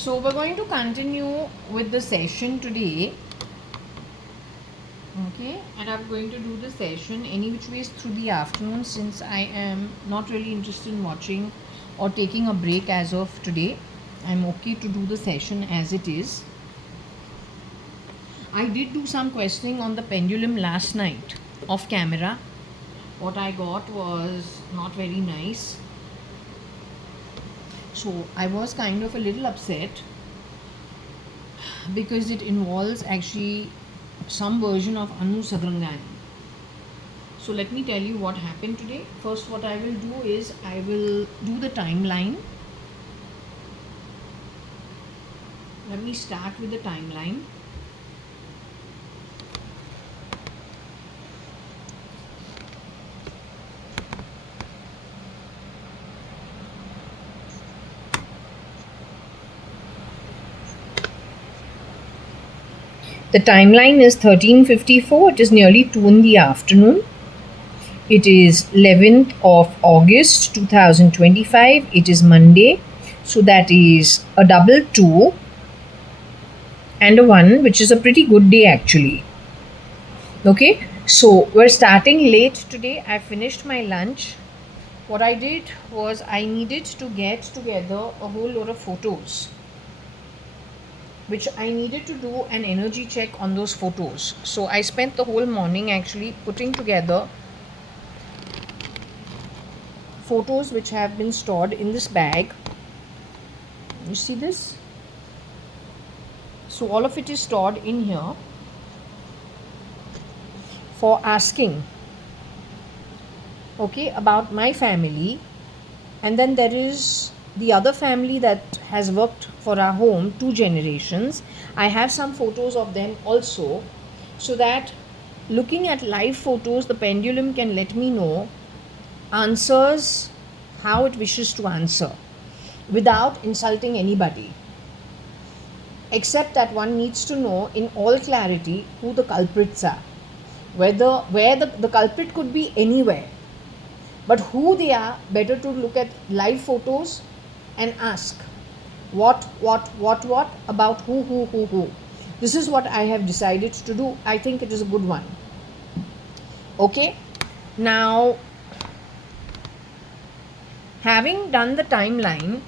So we're going to continue with the session today. Okay, and I'm going to do the session any which ways through the afternoon, since I am not really interested in watching or taking a break as of today. I'm okay to do the session as it is. I did do some questioning on the pendulum last night off camera. What I got was not very nice. So I was kind of a little upset because it involves actually some version of Anu Sadrangani. So let me tell you what happened today. First, what I will do is I will do the timeline. Let me start with the timeline. The timeline is 13:54. It is nearly 2 in the afternoon. It is 11th of August 2025. It is Monday. So that is a double 2 and a 1, which is a pretty good day actually. Okay, so we're starting late today. I finished my lunch. What I did was I needed to get together a whole lot of photos, which I needed to do an energy check on those photos. So I spent the whole morning actually putting together photos which have been stored in this bag. You see this? So all of it is stored in here for asking, okay, about my family. And then there is the other family that has worked for our home 2 generations. I have some photos of them also, so that looking at live photos, the pendulum can let me know answers how it wishes to answer without insulting anybody, except that one needs to know in all clarity who the culprits are, where the culprit could be anywhere, but who they are. Better to look at live photos and ask what about who. This is what I have decided to do. I think it is a good one. Okay, now having done the timeline,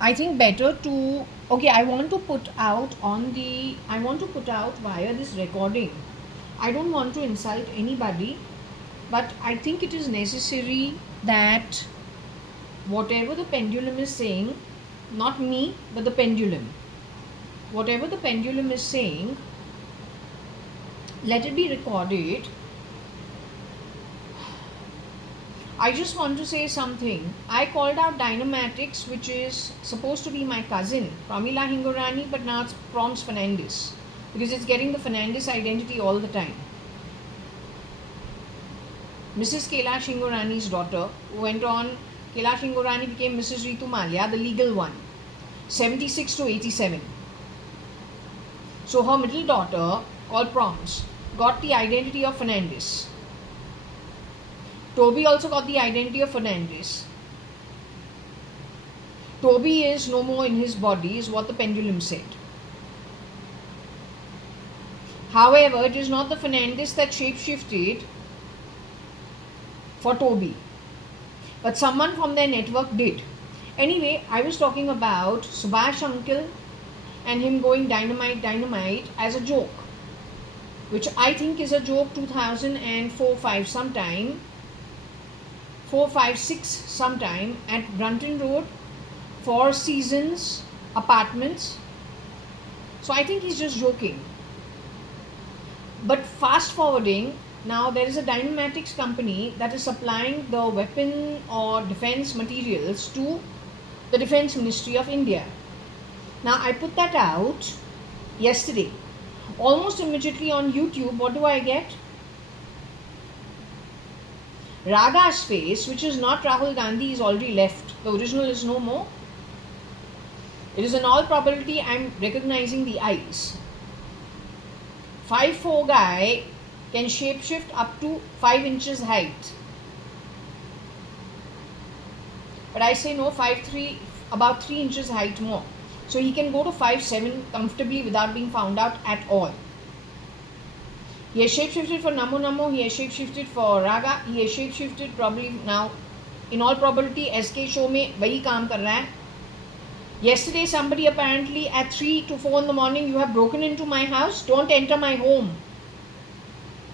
I think better to, okay, I want to put out via this recording. I don't want to insult anybody, but I think it is necessary that whatever the pendulum is saying, not me, but the pendulum, whatever the pendulum is saying, let it be recorded. I just want to say something. I called out Dynamatics, which is supposed to be my cousin, Pramila Hingorani, but now it's Proms Fernandez, because it's getting the Fernandez identity all the time. Mrs. Kailash Hingorani's daughter, who went on, Kailash Hingorani became Mrs. Ritu Malia, the legal one, 76 to 87. So her middle daughter, called Proms, got the identity of Fernandez. Toby also got the identity of Fernandez. Toby is no more in his body, is what the pendulum said. However, it is not the Fernandez that shapeshifted for Toby, but someone from their network did. Anyway, I was talking about Subhash uncle and him going dynamite as a joke, which I think is a joke 2004-5 sometime, 4-5-6 sometime at Brunton Road, 4 Seasons apartments. So I think he's just joking. But fast forwarding, now there is a Dynamatics company that is supplying the weapon or defense materials to the Defense Ministry of India. Now I put that out yesterday. Almost immediately on YouTube, what do I get? Raga's face, which is not Rahul Gandhi, is already left. The original is no more. It is in all probability, I'm recognizing the eyes. 5'4" guy can shapeshift up to 5 inches height. But I say no, 5'3", about 3 inches height more. So he can go to 5'7" comfortably without being found out at all. He has shapeshifted for Namo Namo, he has shapeshifted for Raga, he has shapeshifted probably now, in all probability, SK show में वही काम कर रहा है. Yesterday somebody apparently at 3 to 4 in the morning, you have broken into my house, don't enter my home.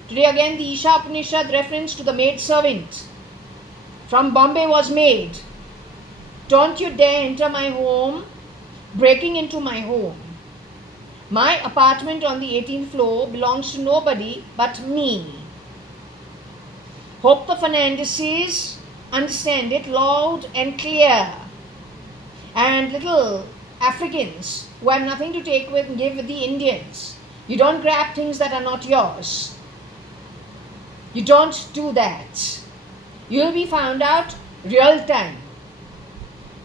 Today again the Isha Upanishad reference to the maid servant from Bombay was made. Don't you dare enter my home, breaking into my home. My apartment on the 18th floor belongs to nobody but me. Hope the Fernandeses understand it loud and clear. And little Africans who have nothing to take with and give with the Indians. You don't grab things that are not yours. You don't do that. You will be found out real time.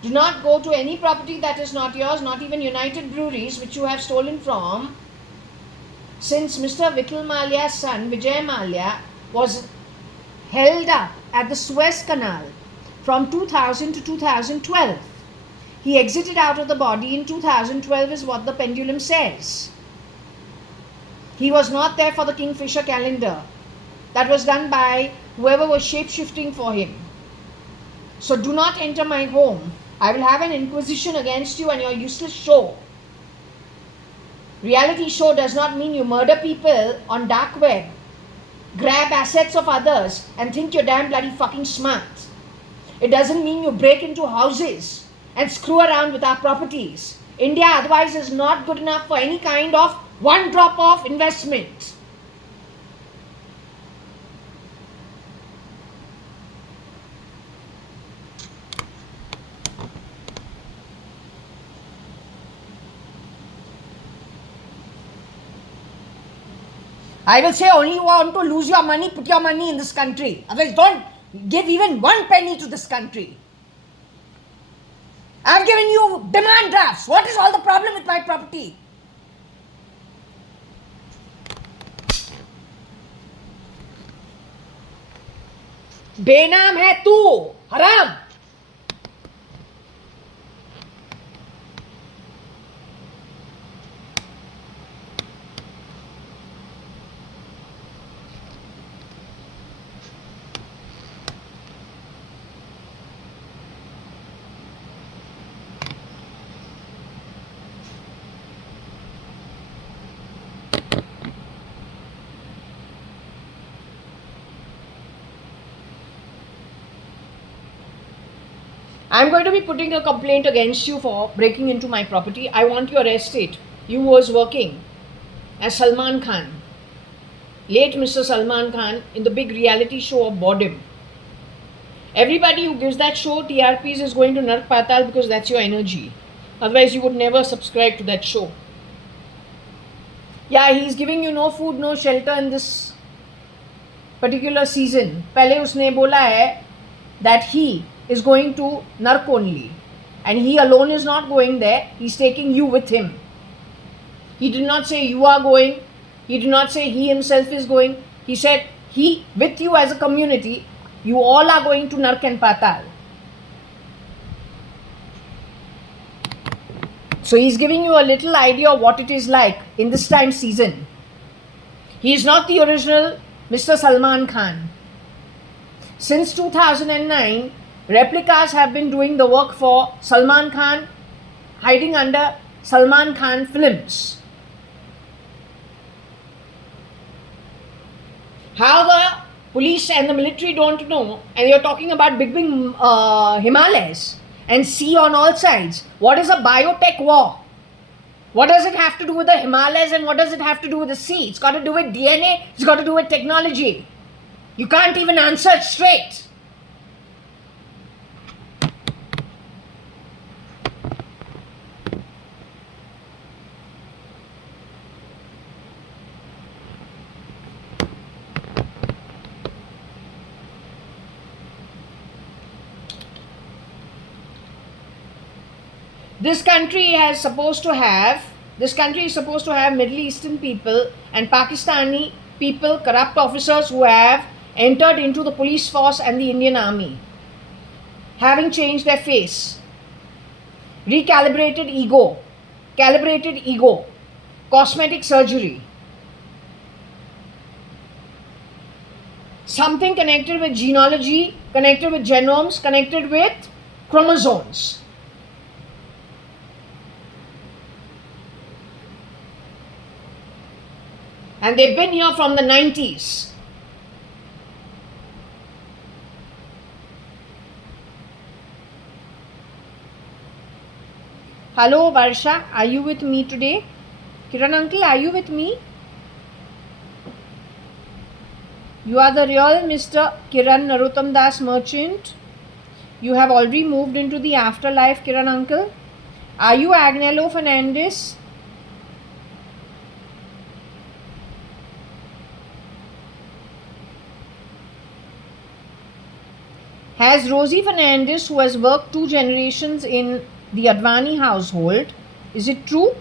Do not go to any property that is not yours, not even United Breweries, which you have stolen from, since Mr. Vikil Malia's son, Vijay Malia, was held up at the Suez Canal from 2000 to 2012. He exited out of the body in 2012 is what the pendulum says. He was not there for the Kingfisher calendar. That was done by whoever was shape-shifting for him. So do not enter my home. I will have an inquisition against you and your useless show. Reality show does not mean you murder people on dark web, grab assets of others and think you're damn bloody fucking smart. It doesn't mean you break into houses and screw around with our properties. India otherwise is not good enough for any kind of one drop of investment. I will say only you want to lose your money, put your money in this country. Otherwise don't give even 1 penny to this country. I have given you demand drafts. What is all the problem with my property? बेनाम है तू, हराम. I'm going to be putting a complaint against you for breaking into my property. I want you arrested. You was working as Salman Khan, late Mr. Salman Khan, in the big reality show of boredom. Everybody who gives that show TRPs is going to Nark Patal because that's your energy. Otherwise you would never subscribe to that show. Yeah, he's giving you no food, no shelter in this particular season. पहले उसने बोला है that he is going to Nark only. And he alone is not going there. He's taking you with him. He did not say you are going. He did not say he himself is going. He said he with you as a community. You all are going to Nark and Patal. So he's giving you a little idea of what it is like in this time season. He is not the original Mr. Salman Khan. Since 2009, replicas have been doing the work for Salman Khan, hiding under Salman Khan films. How the police and the military don't know, and you're talking about big Himalayas and sea on all sides. What is a biotech war? What does it have to do with the Himalayas and what does it have to do with the sea? It's got to do with DNA, it's got to do with technology. You can't even answer it straight. This country is supposed to have Middle Eastern people and Pakistani people, corrupt officers who have entered into the police force and the Indian Army, having changed their face, recalibrated ego, calibrated ego, cosmetic surgery, something connected with genealogy, connected with genomes, connected with chromosomes. And they've been here from the 90s. Hello Varsha, are you with me today? Kiran uncle, are you with me? You are the real Mr. Kiran Narottam Das merchant. You have already moved into the afterlife, Kiran uncle. Are you Agnello Fernandez? Has Rosie Fernandez, who has worked 2 generations in the Advani household, is it true?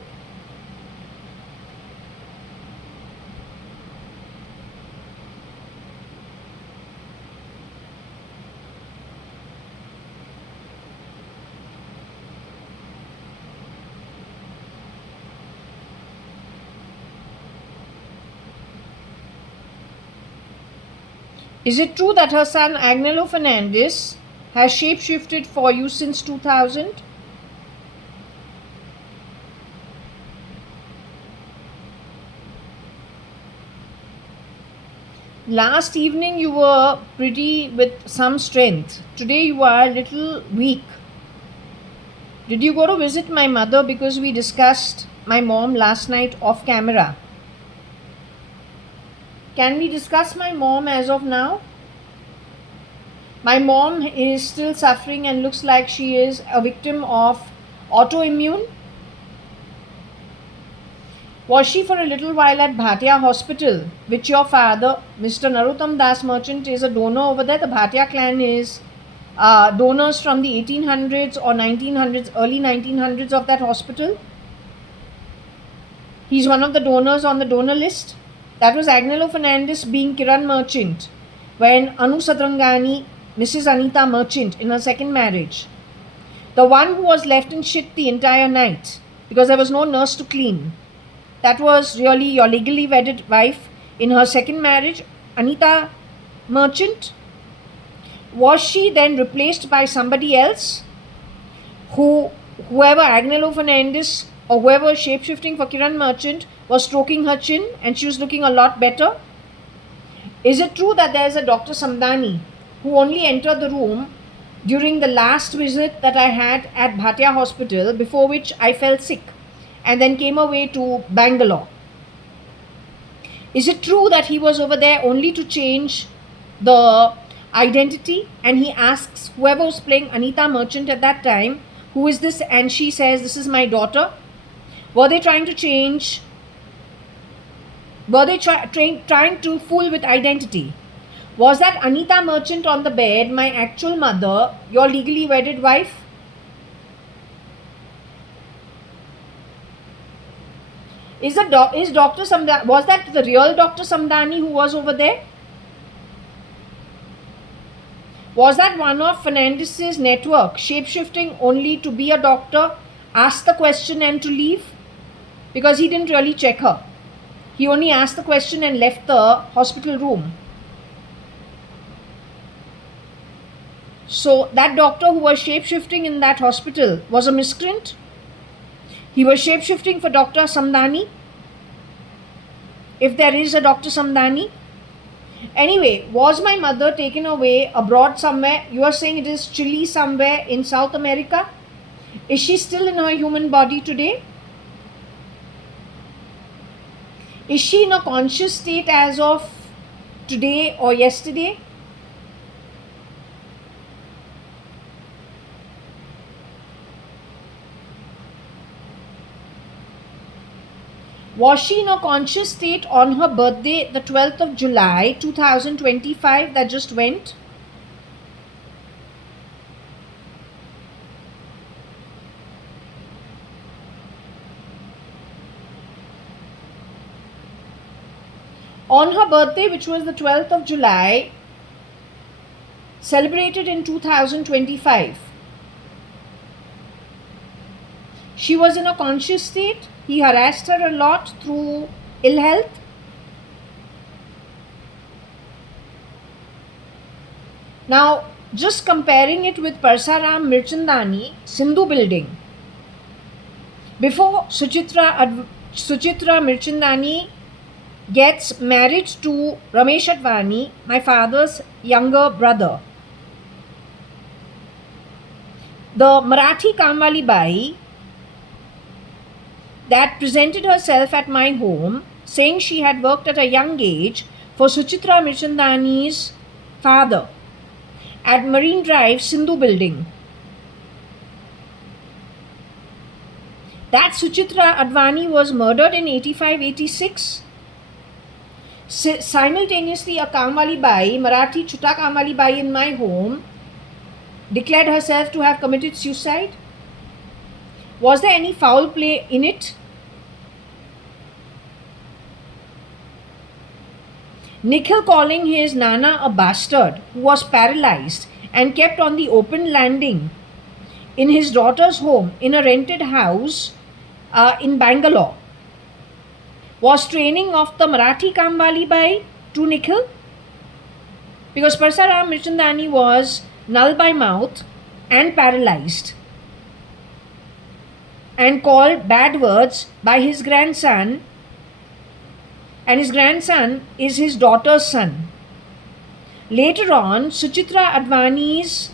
Is it true that her son Agnello Fernandez has shapeshifted for you since 2000? Last evening you were pretty with some strength. Today you are a little weak. Did you go to visit my mother? Because we discussed my mom last night off camera. Can we discuss my mom as of now? My mom is still suffering and looks like she is a victim of autoimmune. Was she for a little while at Bhatia Hospital, which your father, Mr. Narottam Das merchant, is a donor over there? The Bhatia clan is donors from the 1800s or 1900s, early 1900s of that hospital. He's one of the donors on the donor list. That was Agnello Fernandez being Kiran merchant when Anu Sadrangani, Mrs. Anita merchant in her second marriage. The one who was left in shit the entire night because there was no nurse to clean. That was really your legally wedded wife in her second marriage, Anita merchant. Was she then replaced by somebody else? Whoever Agnello Fernandez or whoever was shapeshifting for Kiran merchant was stroking her chin and she was looking a lot better? Is it true that there is a Dr. Samdani who only entered the room during the last visit that I had at Bhatia Hospital, before which I fell sick and then came away to Bangalore? Is it true that he was over there only to change the identity and he asks whoever was playing Anita merchant at that time, who is this? And she says, this is my daughter. Were they trying to change? Were they trying to fool with identity? Was that Anita merchant on the bed my actual mother, your legally wedded wife? Was that the real Dr. Samdani who was over there? Was that one of Fernandez's network, shapeshifting only to be a doctor, ask the question and to leave? Because he didn't really check her. He only asked the question and left the hospital room. So that doctor who was shapeshifting in that hospital was a miscreant. He was shapeshifting for Dr. Samdani, if there is a Dr. Samdani. Anyway, was my mother taken away abroad somewhere? You are saying it is Chile somewhere in South America. Is she still in her human body today? Is she in a conscious state as of today or yesterday? Was she in a conscious state on her birthday, the 12th of July 2025 that just went? On her birthday, which was the 12th of July, celebrated in 2025, she was in a conscious state. He harassed her a lot through ill health. Now, just comparing it with Parsaram Mirchandani, Sindhu building. Before Suchitra Mirchandani gets married to Ramesh Advani, my father's younger brother, the Marathi Kamwali Bai that presented herself at my home, saying she had worked at a young age for Suchitra Mirchandani's father at Marine Drive, Sindhu building. That Suchitra Advani was murdered in 85-86. Simultaneously, a Kamwali Bai, Marathi Chuta Kamwali Bai in my home, declared herself to have committed suicide. Was there any foul play in it? Nikhil calling his Nana a bastard who was paralyzed and kept on the open landing in his daughter's home in a rented house in Bangalore was training of the Marathi Kamwali Bai to Nikhil, because Parsaram Mirchandani was null by mouth and paralyzed and called bad words by his grandson, and his grandson is his daughter's son. Later on, Suchitra Advani's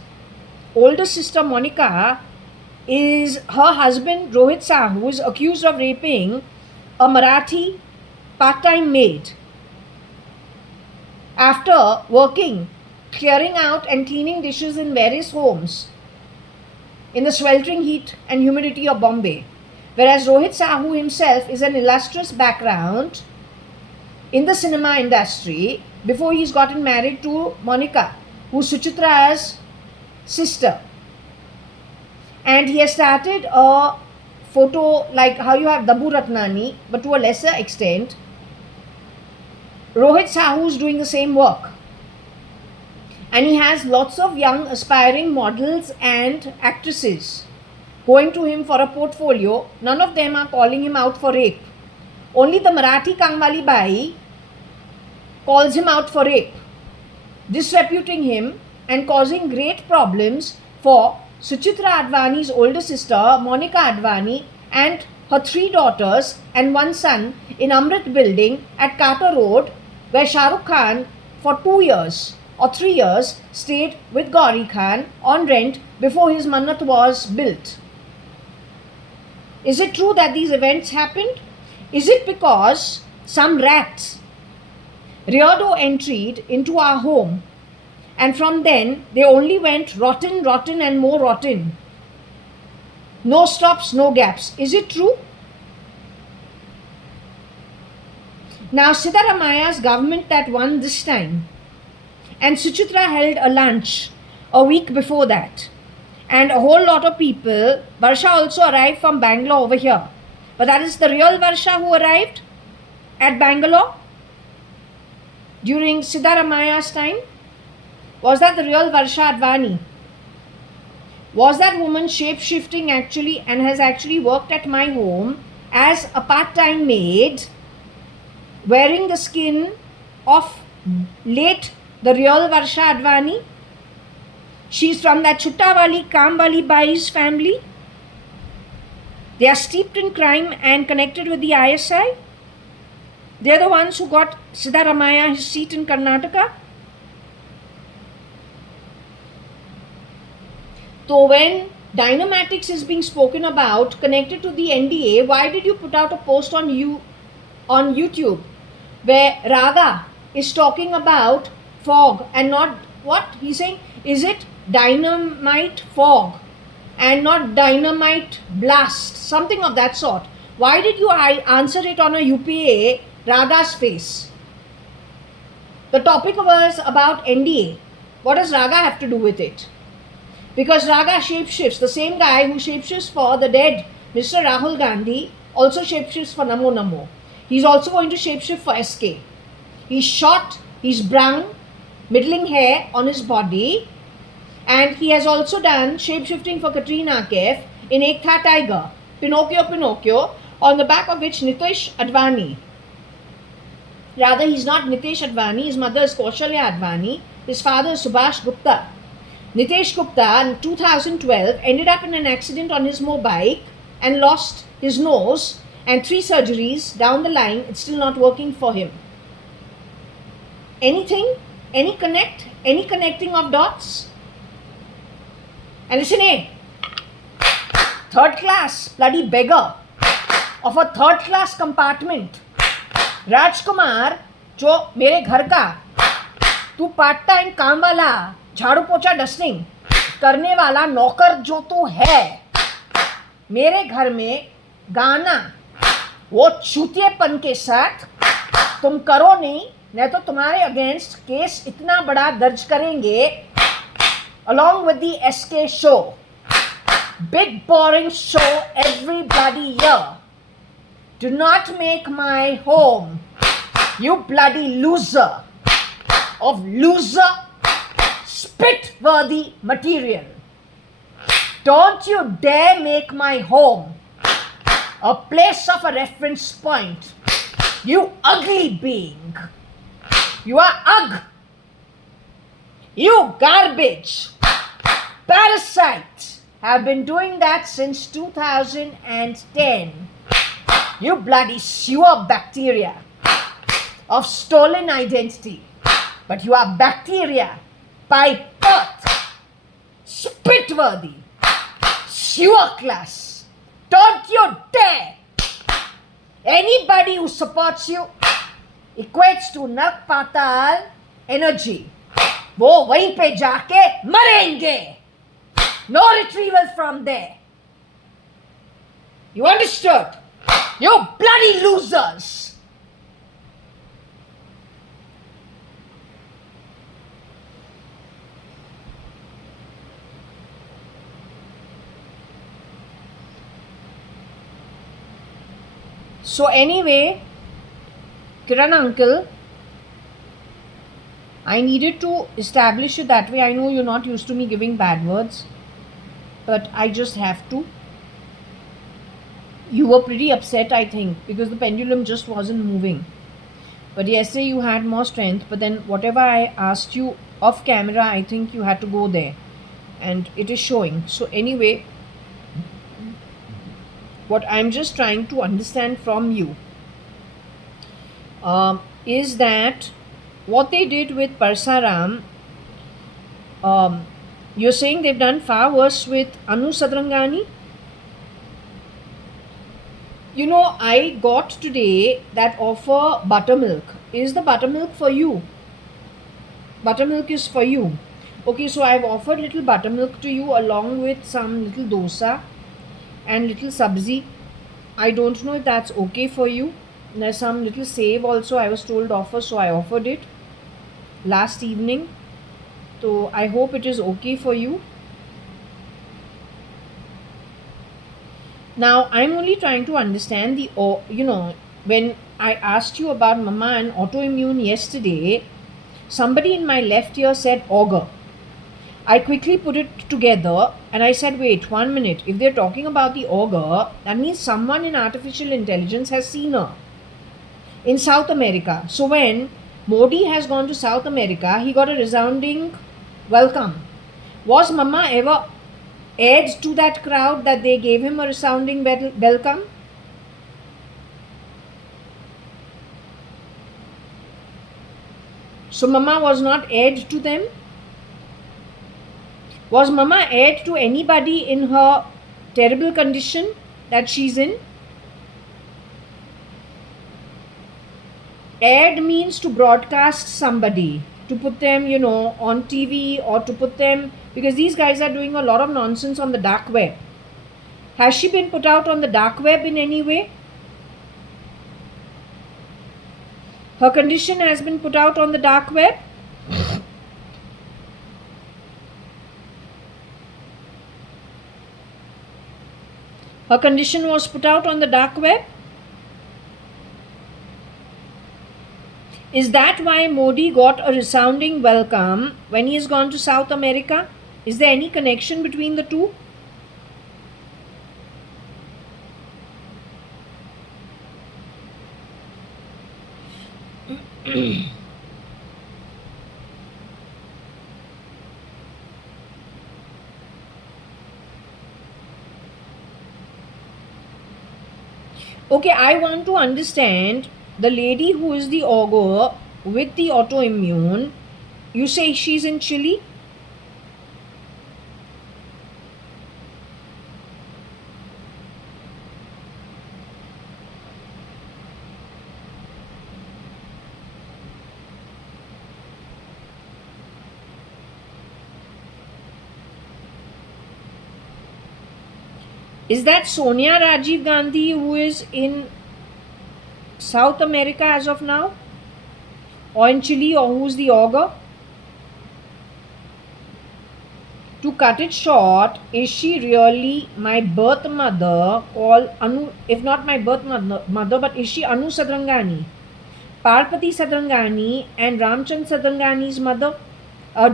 older sister Monica is her husband Rohit Sahu is accused of raping a Marathi part-time maid after working, clearing out and cleaning dishes in various homes in the sweltering heat and humidity of Bombay. Whereas Rohit Sahu himself is an illustrious background in the cinema industry before he's gotten married to Monica, who's Suchitra's sister. And he has started a photo like how you have Dabu Ratnani, but to a lesser extent. Rohit Sahu is doing the same work. And he has lots of young aspiring models and actresses going to him for a portfolio. None of them are calling him out for rape. Only the Marathi Kamwali Bai calls him out for rape, disreputing him and causing great problems for Suchitra Advani's older sister, Monica Advani, and her 3 daughters and 1 son in Amrit building at Carter Road, where Shah Rukh Khan for 2 years or 3 years stayed with Gauri Khan on rent before his Mannat was built. Is it true that these events happened? Is it because some rats reared or entered into our home, and from then they only went rotten, rotten and more rotten? No stops, no gaps. Is it true? Now Siddaramaya's government that won this time, and Suchitra held a lunch a week before that, and a whole lot of people, Varsha also arrived from Bangalore over here. But that is the real Varsha who arrived at Bangalore during Siddaramaya's time. Was that the real Varsha Advani? Was that woman shape-shifting actually and has actually worked at my home as a part-time maid, wearing the skin of late the real Varsha Advani? She's from that Chuttawali Kamwali Bai's family. They are steeped in crime and connected with the ISI. They are the ones who got Siddaramaya his seat in Karnataka. So when Dynamatics is being spoken about connected to the NDA, why did you put out a post on YouTube where Raga is talking about fog and not what? He's saying, is it dynamite fog and not dynamite blast? Something of that sort. Why did you answer it on a UPA Raga's face? The topic was about NDA. What does Raga have to do with it? Because Raga shapeshifts. The same guy who shapeshifts for the dead Mr. Rahul Gandhi also shapeshifts for Namo Namo. He's also going to shapeshift for SK. He's short, he's brown, middling hair on his body, and he has also done shape-shifting for Katrina Kaif in Ek Tha Tiger, Pinocchio, on the back of which Nitesh Advani. Rather, he's not Nitesh Advani, his mother is Kaushalya Advani, his father is Subhash Gupta. Nitesh Gupta in 2012 ended up in an accident on his motorbike and lost his nose, and 3 surgeries down the line, it's still not working for him. Anything? Any connecting of dots? And listen, third class, bloody beggar of a third class compartment. राजकुमार, जो मेरे घर का तू part time काम वाला झाड़ू पोछा dusting करने वाला नौकर जो तो है, मेरे घर में गाना वो चूतिएपन के साथ तुम करो नहीं तो तुम्हारे अगेंस्ट केस इतना बड़ा दर्ज करेंगे, along with the SK show, big boring show every bloody year. Do not make my home, you bloody loser of loser spit-worthy material. Don't you dare make my home a place of a reference point, you ugly being. You are ugh. You garbage. Parasite. Have been doing that since 2010. You bloody sewer bacteria of stolen identity. But you are bacteria by birth. Spit-worthy. Sewer class. Don't you dare. Anybody who supports you equates to Nak Patal energy. वो वहीं पे जाके मरेंगे. No retrieval from there. You understood? You bloody losers. So anyway, Kiran uncle, I needed to establish it that way. I know you're not used to me giving bad words, but I just have to. You were pretty upset, I think, because the pendulum just wasn't moving. But yesterday you had more strength, but then whatever I asked you off camera, I think you had to go there. And it is showing. So anyway, what I'm just trying to understand from you is that what they did with Parsaram, you're saying they've done far worse with Anu Sadrangani? You know, I got today that offer buttermilk. Is the buttermilk for you? Buttermilk is for you. Okay, so I've offered little buttermilk to you along with some little dosa and little sabzi. I don't know if that's okay for you. There's some little save also I was told offer, so I offered it last evening. So I hope it is okay for you. Now I'm only trying to understand the, when I asked you about Mama and autoimmune yesterday, somebody in my left ear said auger. I quickly put it together and I said, wait, 1 minute. If they're talking about the auger, that means someone in artificial intelligence has seen her in South America. So when Modi has gone to South America, he got a resounding welcome. Was Mama ever aired to that crowd that they gave him a resounding welcome? So Mama was not aired to them? Was Mama aired to anybody in her terrible condition that she's in? Aired means to broadcast somebody, to put them, on TV, or to put them, because these guys are doing a lot of nonsense on the dark web. Has she been put out on the dark web in any way? Her condition has been put out on the dark web? Her condition was put out on the dark web? Is that why Modi got a resounding welcome when he has gone to South America? Is there any connection between the two? Okay, I want to understand the lady who is the augur with the autoimmune. You say she's in Chile? Is that Sonia Rajiv Gandhi who is in South America as of now? Or in Chile, or who's the augur? To cut it short, is she really my birth mother, called Anu, if not my birth mother, but is she Anu Sadrangani? Parvati Sadrangani and Ramchand Sadrangani's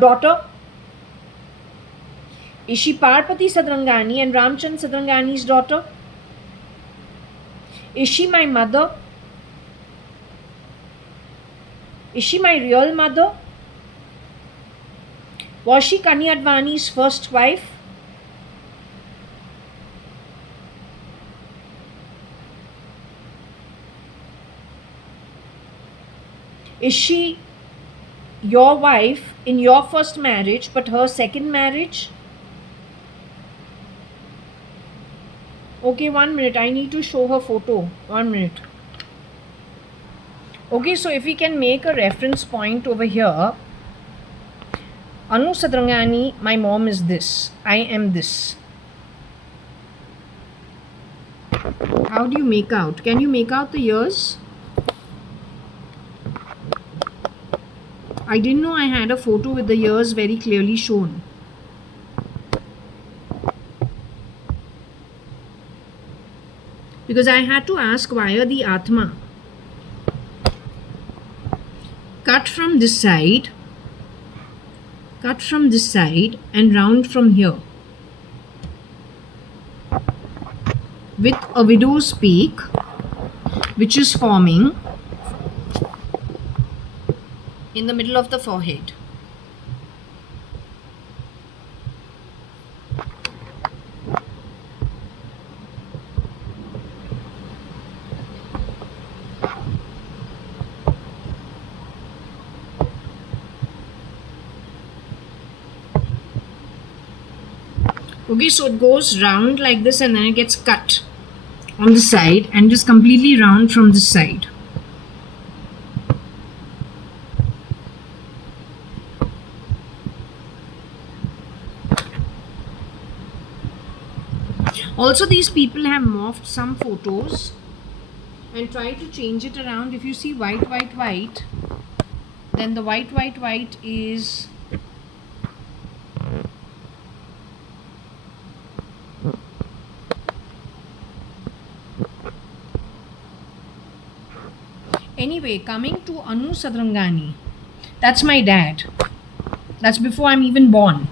daughter? Is she Parvati Sadrangani and Ramchand Sadrangani's daughter? Is she my mother? Is she my real mother? Was she JAYA.ADVANI's first wife? Is she your wife in your first marriage but her second marriage? Okay, 1 minute. I need to show her photo. 1 minute. Okay, so if we can make a reference point over here. Anu Sadrangani, my mom is this. I am this. How do you make out? Can you make out the ears? I didn't know I had a photo with the ears very clearly shown. Because I had to ask via the Atma. Cut from this side and round from here. With a widow's peak, which is forming in the middle of the forehead. Okay, so it goes round like this and then it gets cut on the side and just completely round from this side. Also, these people have morphed some photos and tried to change it around. If you see white, then the white is anyway. Coming to Anu Sadrangani, that's my dad. That's before I'm even born.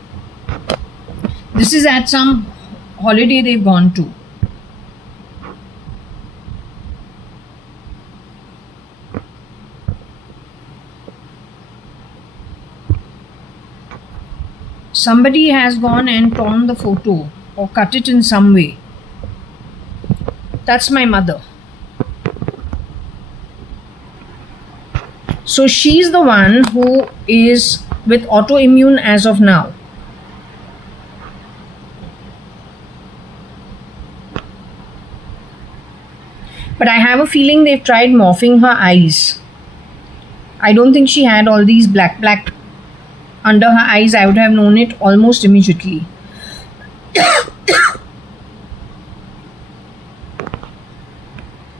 This is at some holiday they've gone to. Somebody has gone and torn the photo or cut it in some way. That's my mother. So she's the one who is with autoimmune as of now. But I have a feeling they've tried morphing her eyes. I don't think she had all these black under her eyes. I would have known it almost immediately.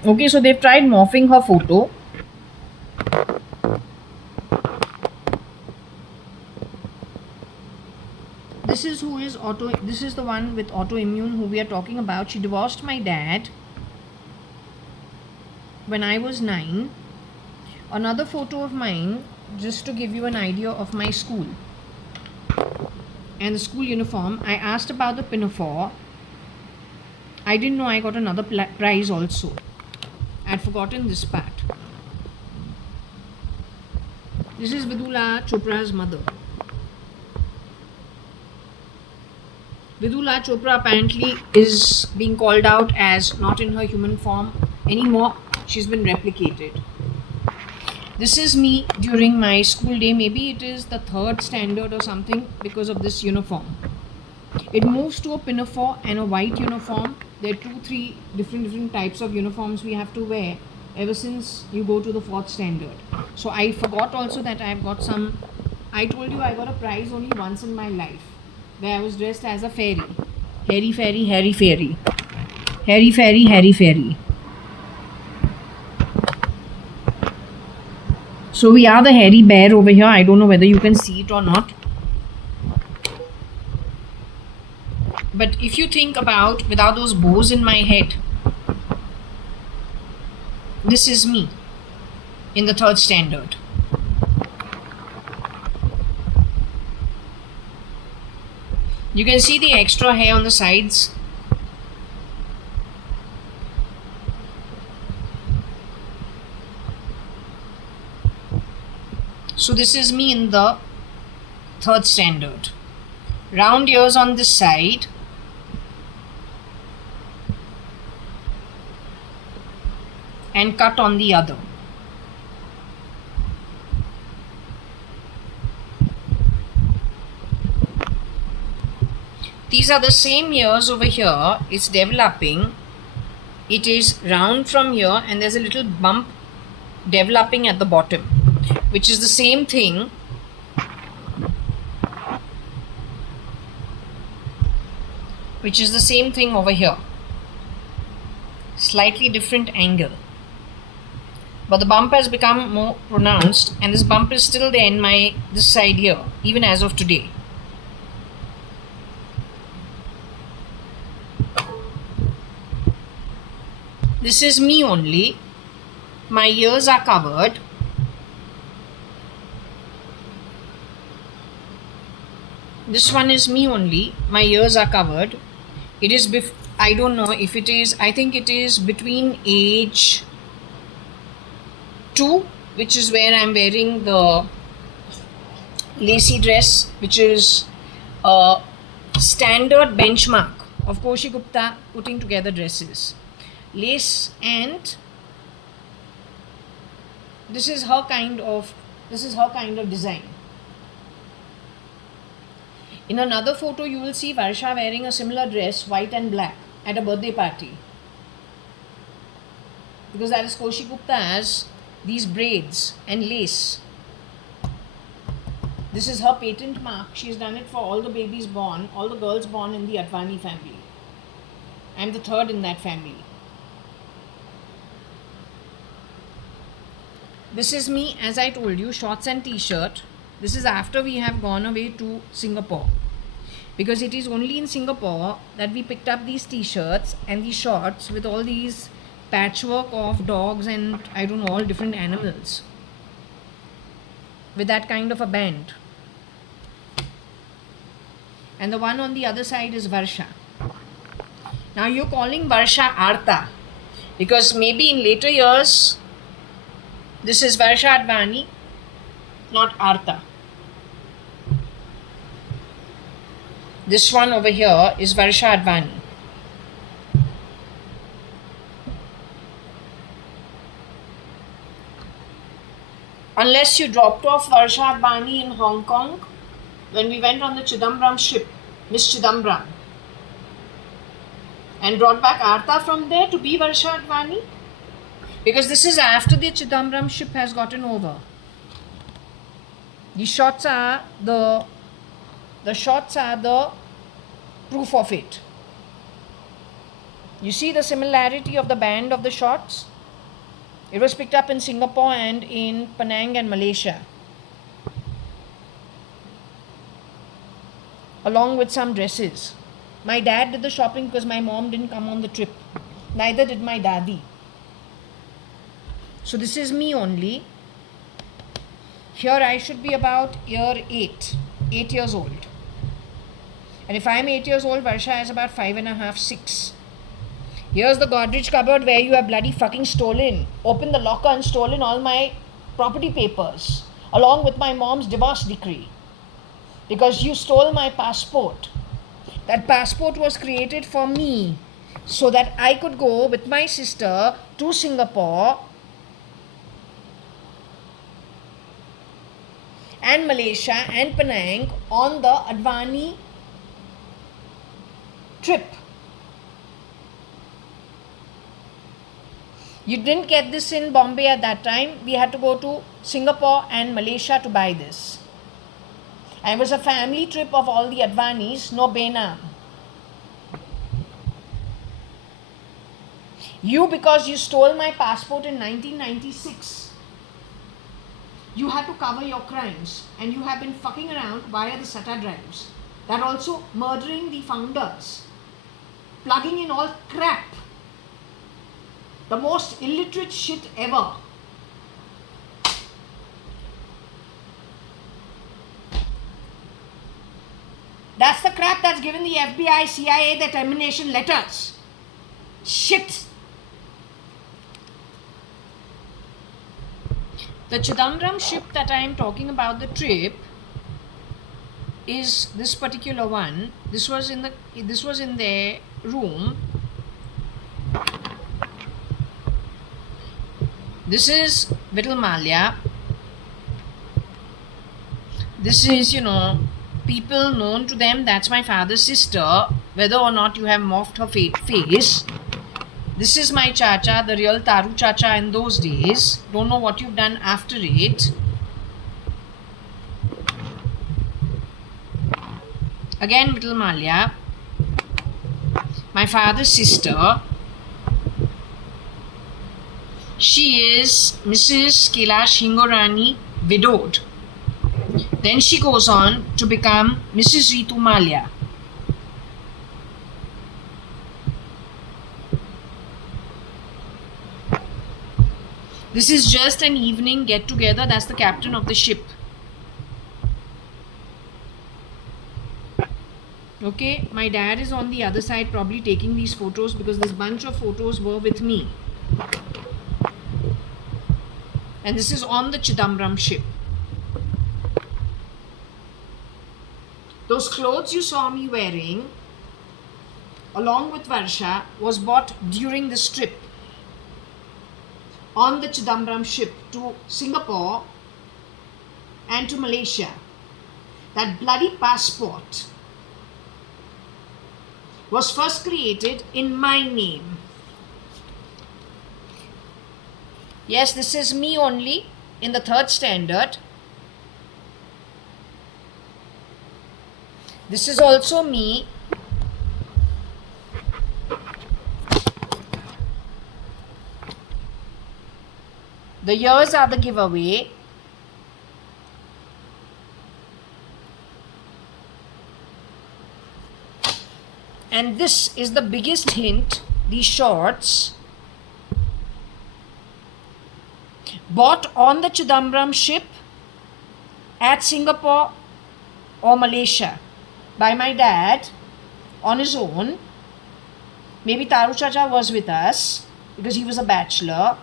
Okay, so they've tried morphing her photo. This is the one with autoimmune who we are talking about. She divorced my dad when I was 9. Another photo of mine, just to give you an idea of my school and the school uniform. I asked about the pinafore. I didn't know I got another prize also. I'd forgotten this part. This is Vidula Chopra's mother. Vidula Chopra apparently is being called out as not in her human form anymore. She's been replicated. This is me during my school day. Maybe it is the 3rd standard or something because of this uniform. It moves to a pinafore and a white uniform. There are 2-3 different types of uniforms we have to wear ever since you go to the 4th standard. So I forgot also that I've got some. I told you I got a prize only once in my life, where I was dressed as a fairy. Hairy fairy, hairy fairy. Hairy fairy, hairy fairy. So we are the hairy bear over here. I don't know whether you can see it or not. But if you think about without those bows in my head, this is me in the 3rd standard. You can see the extra hair on the sides. So this is me in the 3rd standard. Round ears on this side. And cut on the other. These are the same ears over here. It's developing. It is round from here and there's a little bump developing at the bottom, which is the same thing. Which is the same thing over here. Slightly different angle. But the bump has become more pronounced and this bump is still there in this side here, even as of today. This is me only. My ears are covered. This one is me only. My ears are covered. It is I don't know if it is, I think it is between age 2, which is where I'm wearing the lacy dress, which is a standard benchmark of Koshi Gupta putting together dresses. Lace, and this is her kind of design. In another photo you will see Varsha wearing a similar dress, white and black, at a birthday party, because that is Koshi Gupta has these braids and lace. This is her patent mark. She's done it for all the babies born, all the girls born in the Advani family. I'm the 3rd in that family. This is me, as I told you, shorts and t-shirt. This is after we have gone away to Singapore, because it is only in Singapore that we picked up these t-shirts and these shorts with all these patchwork of dogs and I don't know, all different animals with that kind of a band. And the one on the other side is Varsha. Now you're calling Varsha Arta because maybe in later years this is JAYA.ADVANI, not Arta. This one over here is JAYA.ADVANI. Unless you dropped off JAYA.ADVANI in Hong Kong when we went on the Chidambaram ship, Miss Chidambaram, and brought back Arta from there to be JAYA.ADVANI, because this is after the Chidambaram ship has gotten over. The shots are the proof of it. You see the similarity of the band of the shots? It was picked up in Singapore and in Penang and Malaysia, along with some dresses. My dad did the shopping because my mom didn't come on the trip. Neither did my daddy. So this is me only. Here I should be about year 8 years old. And if I'm 8 years old, Varsha is about 5.5, 6. Here's the Godrej cupboard where you have bloody fucking stolen, opened the locker and stolen all my property papers, along with my mom's divorce decree. Because you stole my passport. That passport was created for me, so that I could go with my sister to Singapore and Malaysia and Penang on the Advani trip. You didn't get this in Bombay at that time. We had to go to Singapore and Malaysia to buy this. And it was a family trip of all the Advanis, no Bena. You, because you stole my passport in 1996, you had to cover your crimes, and you have been fucking around via the SATA drives. That also murdering the founders, plugging in all crap. The most illiterate shit ever. That's the crap that's given the FBI, CIA their termination letters. Shit. The Chidambaram ship that I am talking about, the trip, is this particular one. This was in their room. This is Little Malia. This is, people known to them. That's my father's sister, whether or not you have morphed her face. This is my chacha, the real Taru chacha in those days. Don't know what you've done after it. Again, Little Malia. My father's sister. She is Mrs. Kailash Hingorani, widowed. Then she goes on to become Mrs. Ritu Malia. This is just an evening get together. That's the captain of the ship. Okay, my dad is on the other side probably taking these photos, because this bunch of photos were with me. And this is on the Chidambaram ship. Those clothes you saw me wearing, along with Varsha, was bought during this trip on the Chidambaram ship to Singapore and to Malaysia. That bloody passport was first created in my name. Yes, this is me only in the 3rd standard. This is also me. The years are the giveaway. And this is the biggest hint. These shorts, bought on the Chidambaram ship at Singapore or Malaysia by my dad on his own. Maybe Taru Chacha was with us because he was a bachelor.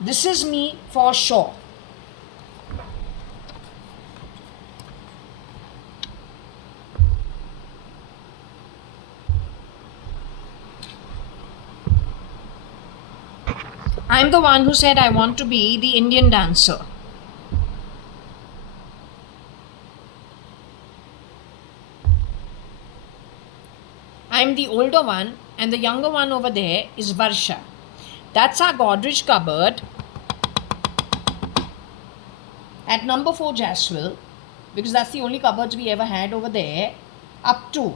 This is me for sure. I'm the one who said I want to be the Indian dancer. I'm the older one, and the younger one over there is Varsha. That's our Godrej cupboard at number 4 Jaswell, because that's the only cupboards we ever had over there up to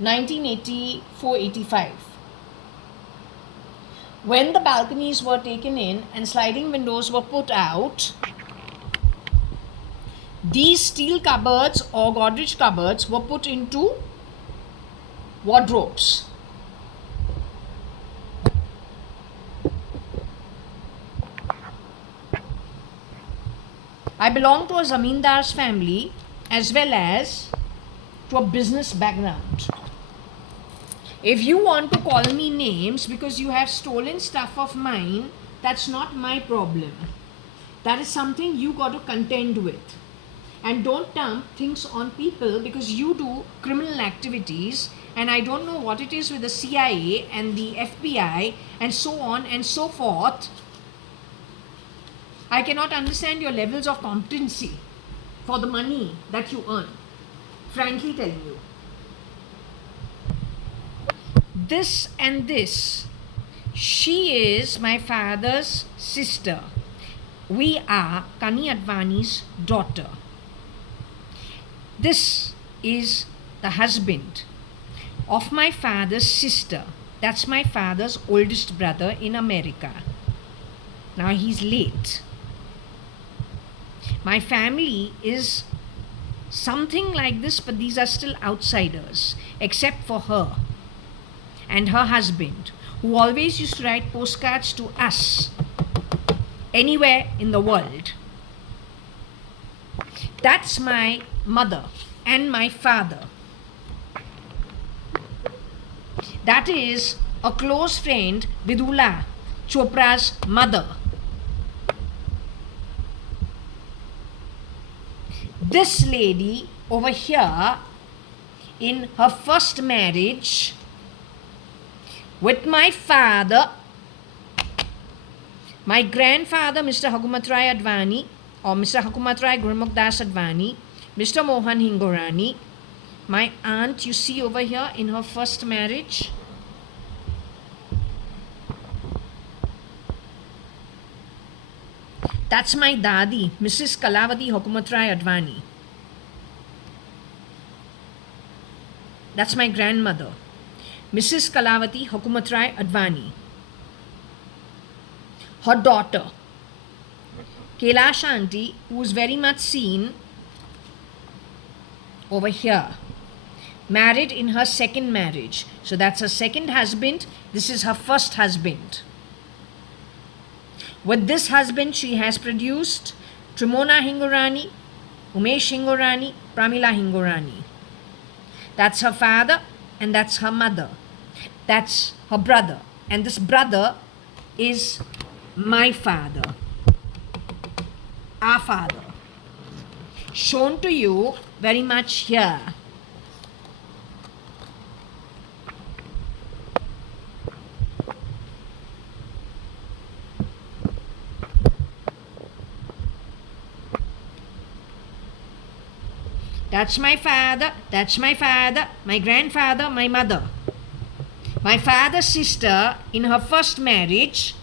1984-85. When the balconies were taken in and sliding windows were put out, these steel cupboards or Godrej cupboards were put into wardrobes. I belong to a zamindar's family as well as to a business background. If you want to call me names because you have stolen stuff of mine, that's not my problem. That is something you got to contend with. And don't dump things on people because you do criminal activities and I don't know what it is with the CIA and the FBI and so on and so forth. I cannot understand your levels of competency for the money that you earn. Frankly telling you. This and this. She is my father's sister. We are JAYA.ADVANI's daughter. This is the husband of my father's sister. That's my father's oldest brother in America. Now he's late. My family is something like this, but these are still outsiders, except for her and her husband, who always used to write postcards to us anywhere in the world. That's my mother and my father. That is a close friend, Vidula Chopra's mother. This lady over here, in her first marriage with my father, my grandfather, Mr. Hakumatrai Advani, or Mr. Hakumatrai Gurmukdas Advani, Mr. Mohan Hingorani, my aunt you see over here in her first marriage. That's my dadi, Mrs. Kalavati Hakumatrai Advani. That's my grandmother, Mrs. Kalavati Hakumatrai Advani. Her daughter, Kailash auntie, who is very much seen over here, married in her second marriage. So that's her second husband. This is her first husband. With this husband, she has produced Trimona Hingorani, Umesh Hingorani, Pramila Hingorani. That's her father and that's her mother. That's her brother. And this brother is my father, our father. Shown to you very much here. That's my father, my grandfather, my mother. My father's sister in her first marriage,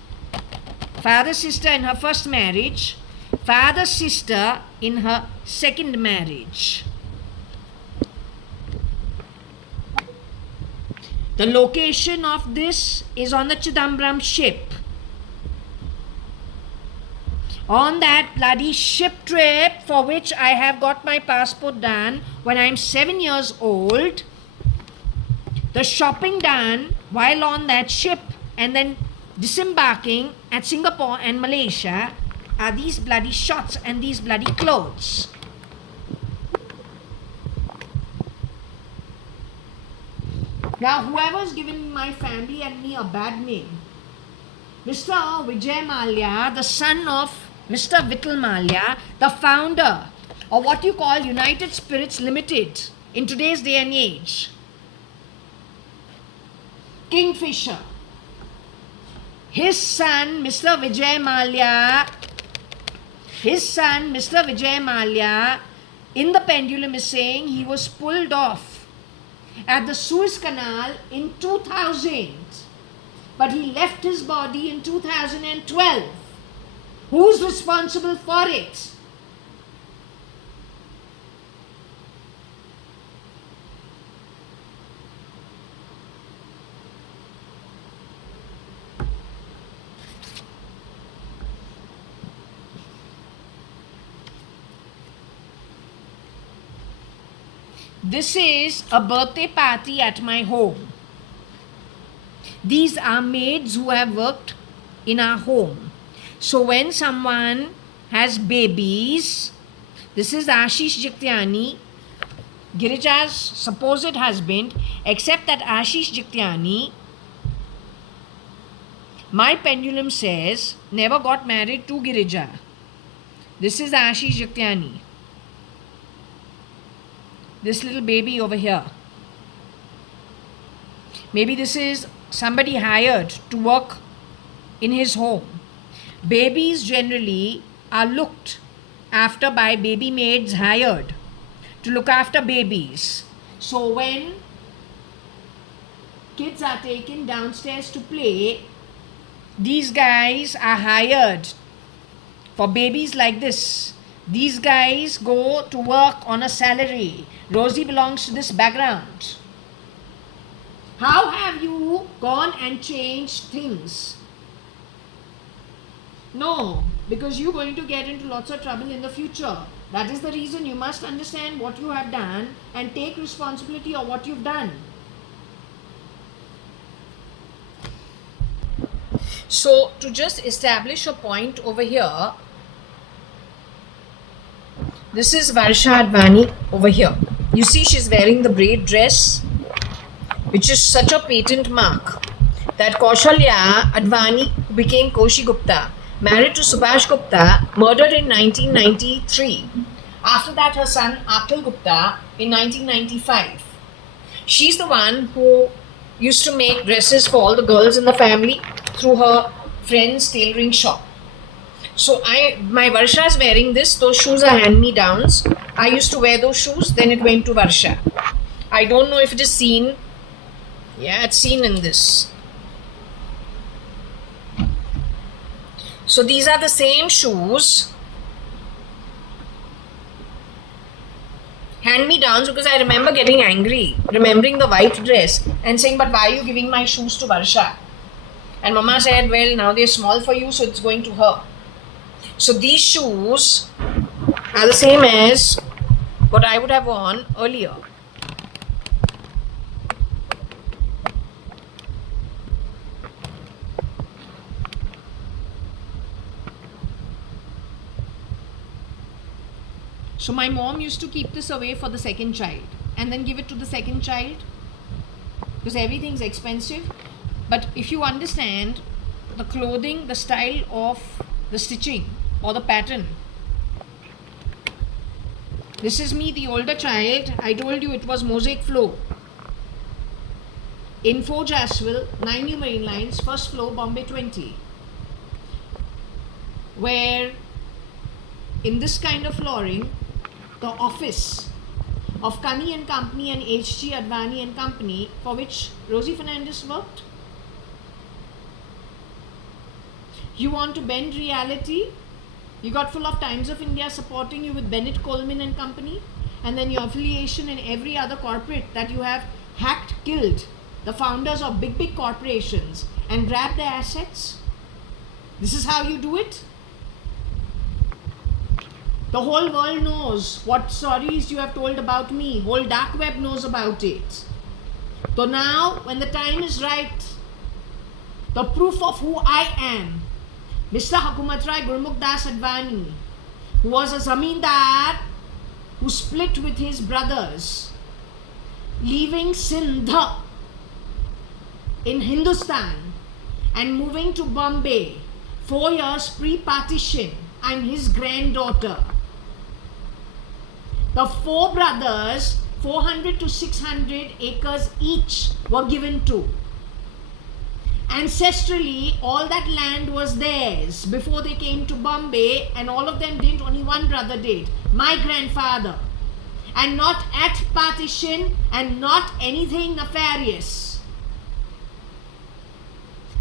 father's sister in her second marriage. The location of this is on the Chidambaram ship. On that bloody ship trip for which I have got my passport done when I'm 7 years old, the shopping done while on that ship and then disembarking at Singapore and Malaysia are these bloody shots and these bloody clothes. Now whoever's given my family and me a bad name, Mr. Vijay Mallya, the son of Mr. Vittal Mallya, the founder of what you call United Spirits Limited in today's day and age, Kingfisher, his son Mr. Vijay Mallya, in the Pendulum is saying he was pulled off at the Suez Canal in 2000, but he left his body in 2012. Who's responsible for it? This is a birthday party at my home. These are maids who have worked in our home. So when someone has babies. This is Ashish Jiktyani, Girija's supposed husband, except that Ashish Jiktyani, my pendulum says, never got married to Girija. This is Ashish Jiktyani. This little baby over here. Maybe this is somebody hired to work in his home. Babies generally are looked after by baby maids hired to look after babies. So when kids are taken downstairs to play, these guys are hired for babies like this. These guys go to work on a salary. Rosie belongs to this background. How have you gone and changed things? No, because you're going to get into lots of trouble in the future. That is the reason you must understand what you have done and take responsibility of what you've done. So, to just establish a point over here, this is Varsha.ADVANI over here. You see she's wearing the braid dress, which is such a patent mark that Kaushalya.ADVANI became Koshi Gupta, married to Subhash Gupta, murdered in 1993. After that, her son Akhil Gupta in 1995. She's the one who used to make dresses for all the girls in the family through her friend's tailoring shop. So my Varsha is wearing this. Those shoes are hand-me-downs. I used to wear those shoes, then it went to Varsha. I don't know if it is seen. Yeah, it's seen in this. So these are the same shoes. Hand-me-downs, because I remember getting angry, remembering the white dress and saying, but why are you giving my shoes to Varsha? And Mama said, well, now they're small for you, so it's going to her. So these shoes are the same as what I would have worn earlier. So my mom used to keep this away for the second child and then give it to the second child because everything's expensive. But if you understand the clothing, the style of the stitching or the pattern, this is me, the older child. I told you it was mosaic flow. Info Jaswell, 9 new marine lines, first floor, Bombay 20. Where in this kind of flooring, the office of Kani and Company and H.G. Advani and Company, for which Rosie Fernandez worked. You want to bend reality? You got full of Times of India supporting you with Bennett Coleman and Company, and then your affiliation in every other corporate that you have hacked, killed the founders of big corporations and grabbed their assets. This is how you do it? The whole world knows what stories you have told about me. Whole dark web knows about it. So now, when the time is right, the proof of who I am, Mr. Hukumat Rai Gurmukh Das Advani, who was a zamindar who split with his brothers, leaving Sindh in Hindustan and moving to Bombay 4 years pre-partition. I'm his granddaughter. The 4 brothers, 400 to 600 acres each were given to. Ancestrally, all that land was theirs before they came to Bombay, and all of them didn't, only one brother did, my grandfather. And not at partition and not anything nefarious.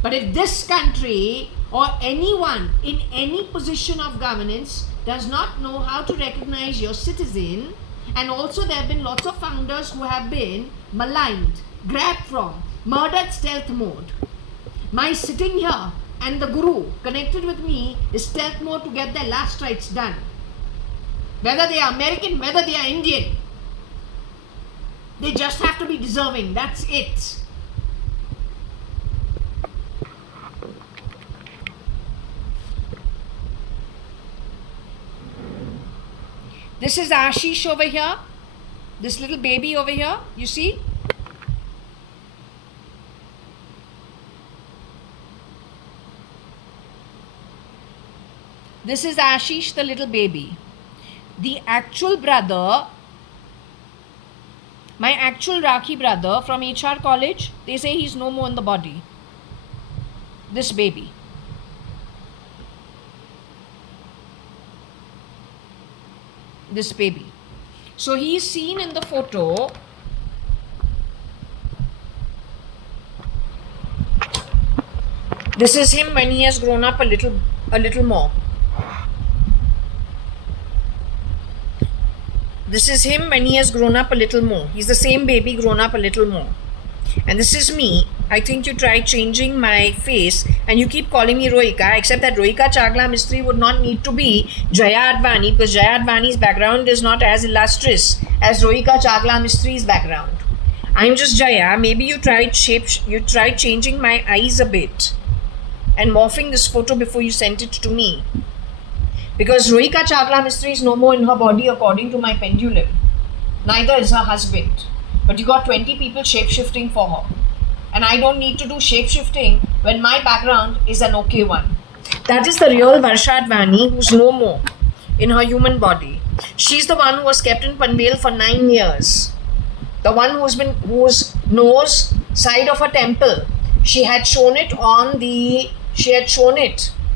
But if this country or anyone in any position of governance does not know how to recognize your citizen, and also there have been lots of founders who have been maligned, grabbed from, murdered stealth mode. My sitting here and the guru connected with me is stealth mode to get their last rites done. Whether they are American, whether they are Indian, they just have to be deserving, that's it. This is Ashish over here. This little baby over here, you see? This is Ashish, the little baby. The actual brother, my actual Rakhi brother from HR college, they say he's no more in the body. This baby. This baby. So he is seen in the photo. This is him when he has grown up a little more. This is him when he has grown up a little more. He's the same baby grown up a little more. And this is me. I think you tried changing my face and you keep calling me Rohika, except that Rohika Chagla Mistry would not need to be JAYA.ADVANI, because JAYA.ADVANI's background is not as illustrious as Rohika Chagla Mistry's background. I'm just Jaya. Maybe you tried changing my eyes a bit and morphing this photo before you sent it to me. Because Rohika Chagla Mistry is no more in her body according to my pendulum. Neither is her husband. But you got 20 people shape-shifting for her. And I don't need to do shape-shifting when my background is an okay one. That is the real JAYA.ADVANI, who's no more in her human body. She's the one who was kept in Panvel for 9 years. The one whose nose side of a temple, she had shown it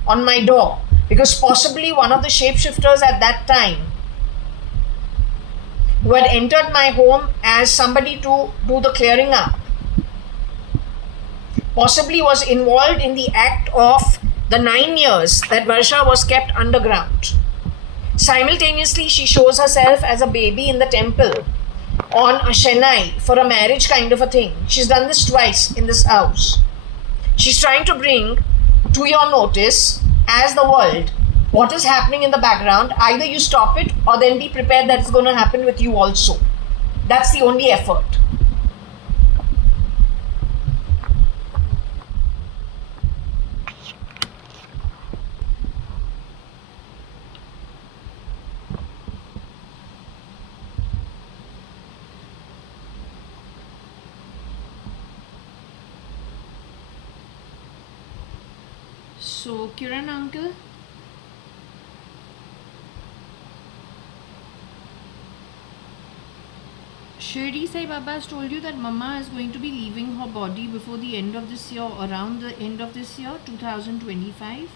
on my door, because possibly one of the shapeshifters at that time, who had entered my home as somebody to do the clearing up, possibly was involved in the act of the 9 years that Varsha was kept underground. Simultaneously, she shows herself as a baby in the temple on a Shenai for a marriage kind of a thing. She's done this twice in this house. She's trying to bring to your notice, as the world, what is happening in the background. Either you stop it or then be prepared that it's going to happen with you also. That's the only effort. So, Kiran uncle, Shirdi Sai Baba has told you that Mama is going to be leaving her body before the end of this year, around the end of this year, 2025.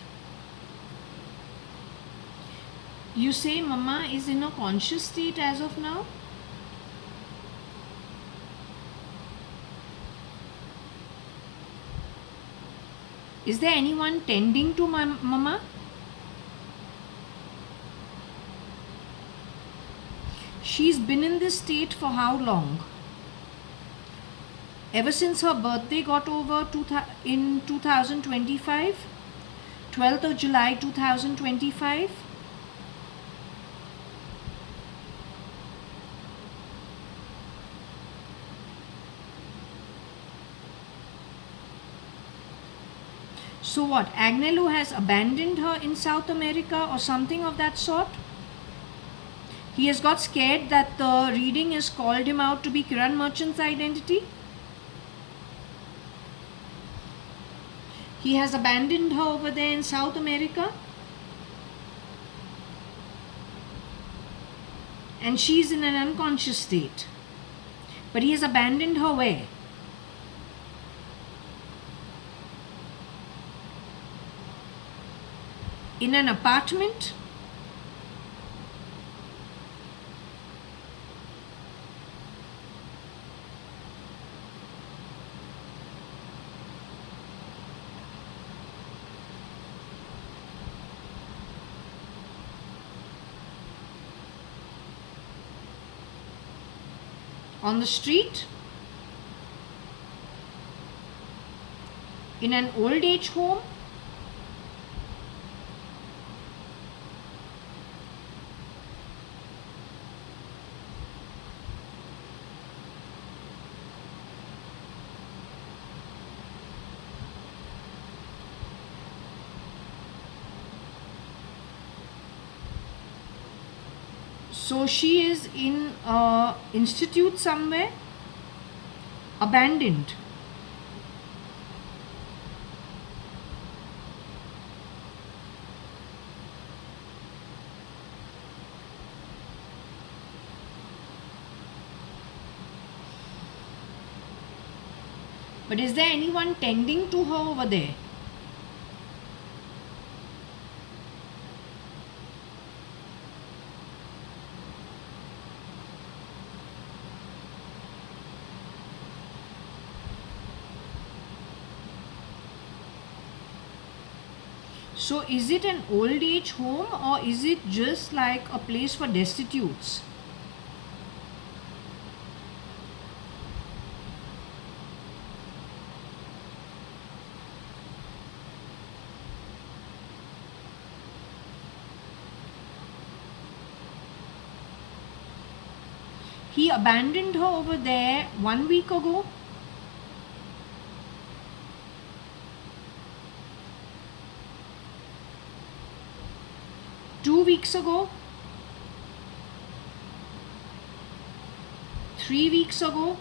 You say Mama is in a conscious state as of now? Is there anyone tending to Mama? She's been in this state for how long? Ever since her birthday got over in 2025? 12th of July 2025? So what, Agnello has abandoned her in South America or something of that sort? He has got scared that the reading has called him out to be Kiran Merchant's identity. He has abandoned her over there in South America. And she's in an unconscious state. But he has abandoned her where? In an apartment? On the street? In an old age home? So she is in a institute somewhere, abandoned. But is there anyone tending to her over there? So is it an old age home, or is it just like a place for destitutes? He abandoned her over there 1 week ago. Two weeks ago, 3 weeks ago,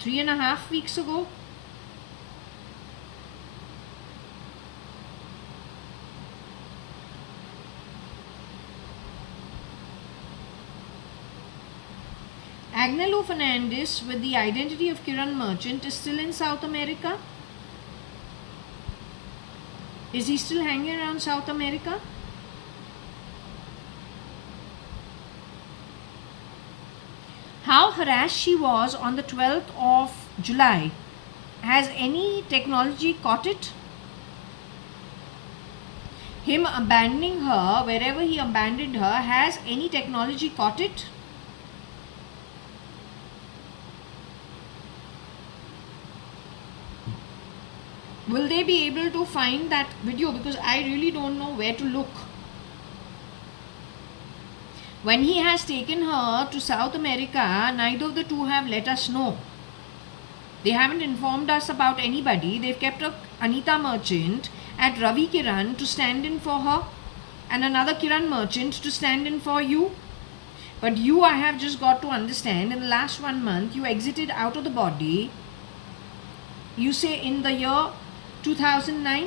3.5 weeks ago. Agnello Fernandez with the identity of Kiran Merchant is still in South America. Is he still hanging around South America? How harassed she was on the 12th of July. Has any technology caught it? Him abandoning her, wherever he abandoned her, has any technology caught it? Will they be able to find that video? Because I really don't know where to look. When he has taken her to South America, neither of the two have let us know. They haven't informed us about anybody. They've kept a Anita Merchant at Ravi Kiran to stand in for her, and another Kiran Merchant to stand in for you. But you, I have just got to understand, in the last 1 month, you exited out of the body. You say in the year 2009.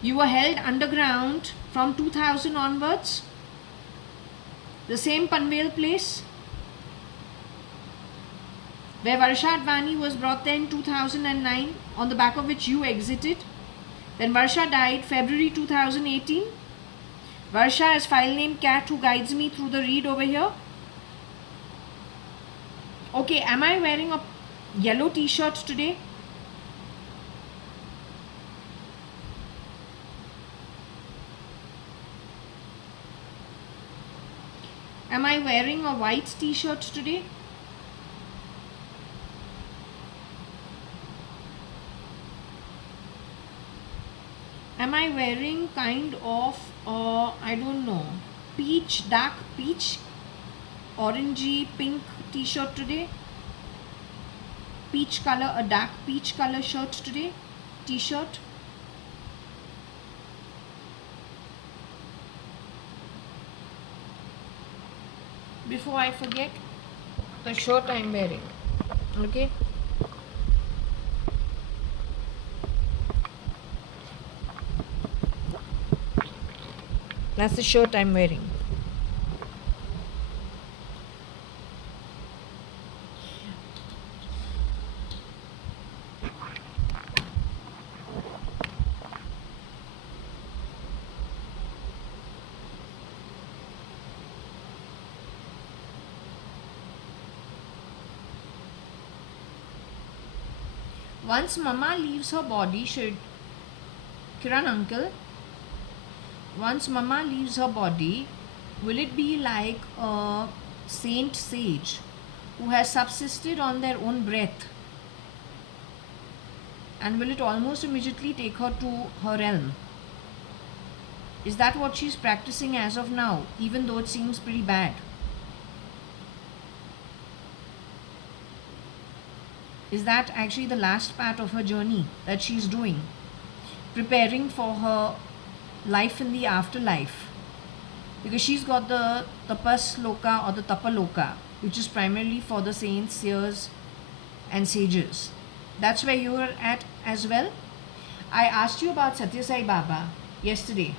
You were held underground from 2000 onwards. The same Panvel place where JAYA.ADVANI was brought there in 2009, on the back of which you exited. Then Varsha died February 2018. Varsha is file name cat who guides me through the read over here. Okay, am I wearing a yellow t-shirt today? Am I wearing a white t-shirt today? Am I wearing kind of, I don't know, peach, dark peach, orangey pink t-shirt today? Peach color, a dark peach color shirt today, t-shirt. Before I forget, the shirt I'm wearing, okay? That's the shirt I'm wearing. Once Mama leaves her body, Kiran uncle, once Mama leaves her body, will it be like a saint sage who has subsisted on their own breath? And will it almost immediately take her to her realm? Is that what she's practicing as of now, even though it seems pretty bad? Is that actually the last part of her journey that she's doing? Preparing for her life in the afterlife, because she's got the tapas loka or the tapa loka, which is primarily for the saints, seers, and sages. That's where you are at as well. I asked you about Satya Sai Baba yesterday.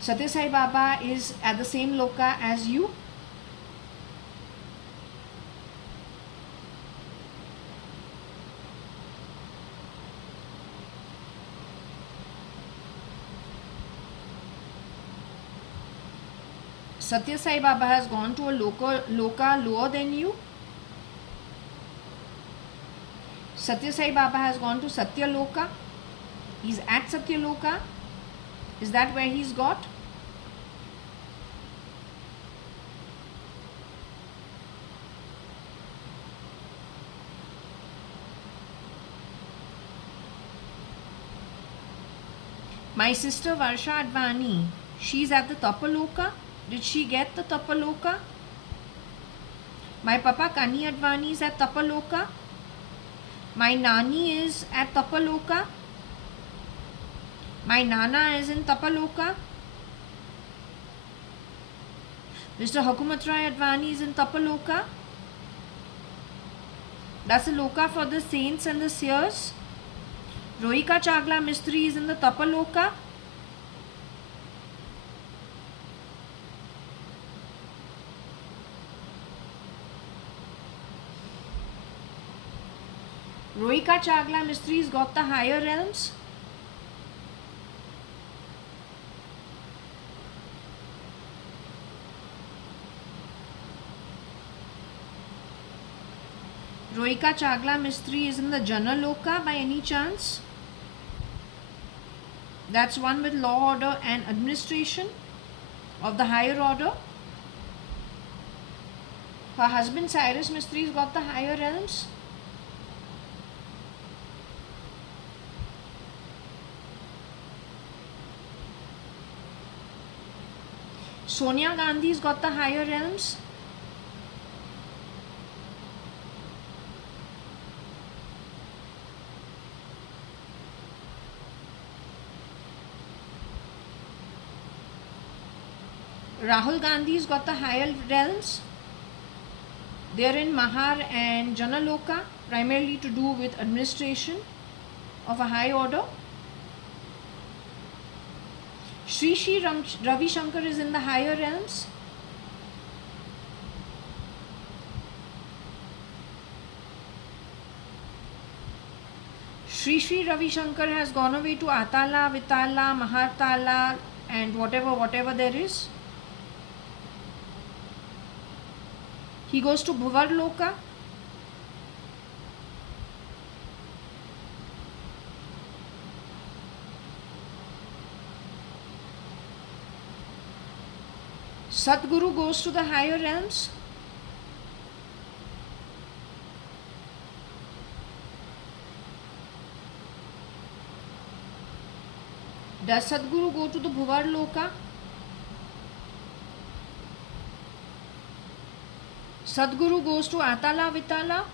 Satya Sai Baba is at the same loka as you. Satya Sai Baba has gone to a loka lower than you. Satya Sai Baba has gone to Satya Loka. He's at Satya Loka. Is that where he's got? My sister Varsha.ADVANI, she's at the Tapaloka. Did she get the Tapaloka? My papa Kani.ADVANI is at Tapaloka. My nani is at Tapaloka. My nana is in Tapaloka. Mr. Hukumat.ADVANI is in Tapaloka. That's a loka for the saints and the seers. Rohika Chagla Mistri is in the Tapaloka. Rohika Chagla Mistri's got the higher realms. Rohika Chagla Mistri is in the Jana Loka by any chance? That's one with law, order and administration of the higher order. Her husband Cyrus Mistri's got the higher realms. Sonia Gandhi's got the higher realms. Rahul Gandhi's got the higher realms. They're in Mahar and Janaloka, primarily to do with administration of a high order. Shri Ravi Shankar is in the higher realms. Shri Ravi Shankar has gone away to Atala, Vitala, Mahartala and whatever there is. He goes to Bhuvar Loka. Sadguru goes to the higher realms. Does Sadguru go to the Bhuvar Loka? Sadguru goes to Atala Vitala.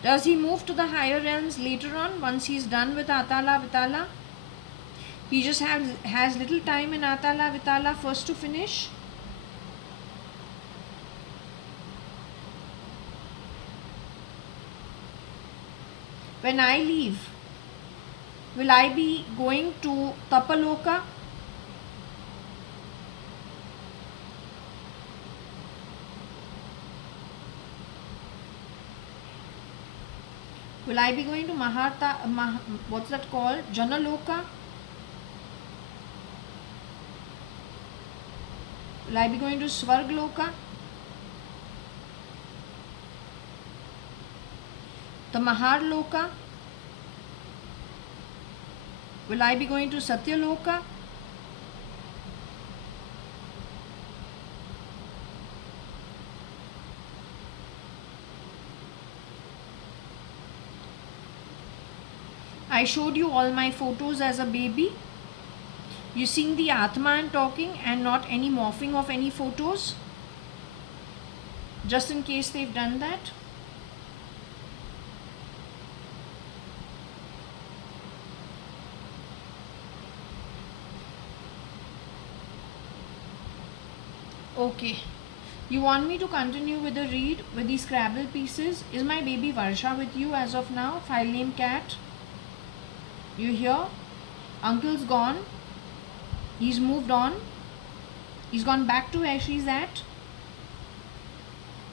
Does he move to the higher realms later on once he's done with Atala Vitala? He just has little time in Atala Vitala first to finish. When I leave, will I be going to Tapaloka? Will I be going to what's that called? Janaloka? Will I be going to Svargloka? The Mahar Loka? Will I be going to Satya Loka? I showed you all my photos as a baby. You seeing the Atman talking and not any morphing of any photos. just in case they've done that. Okay. You want me to continue with the read with these Scrabble pieces? Is my baby Varsha with you as of now? File name cat. You hear? Uncle's gone. He's moved on. He's gone back to where she's at.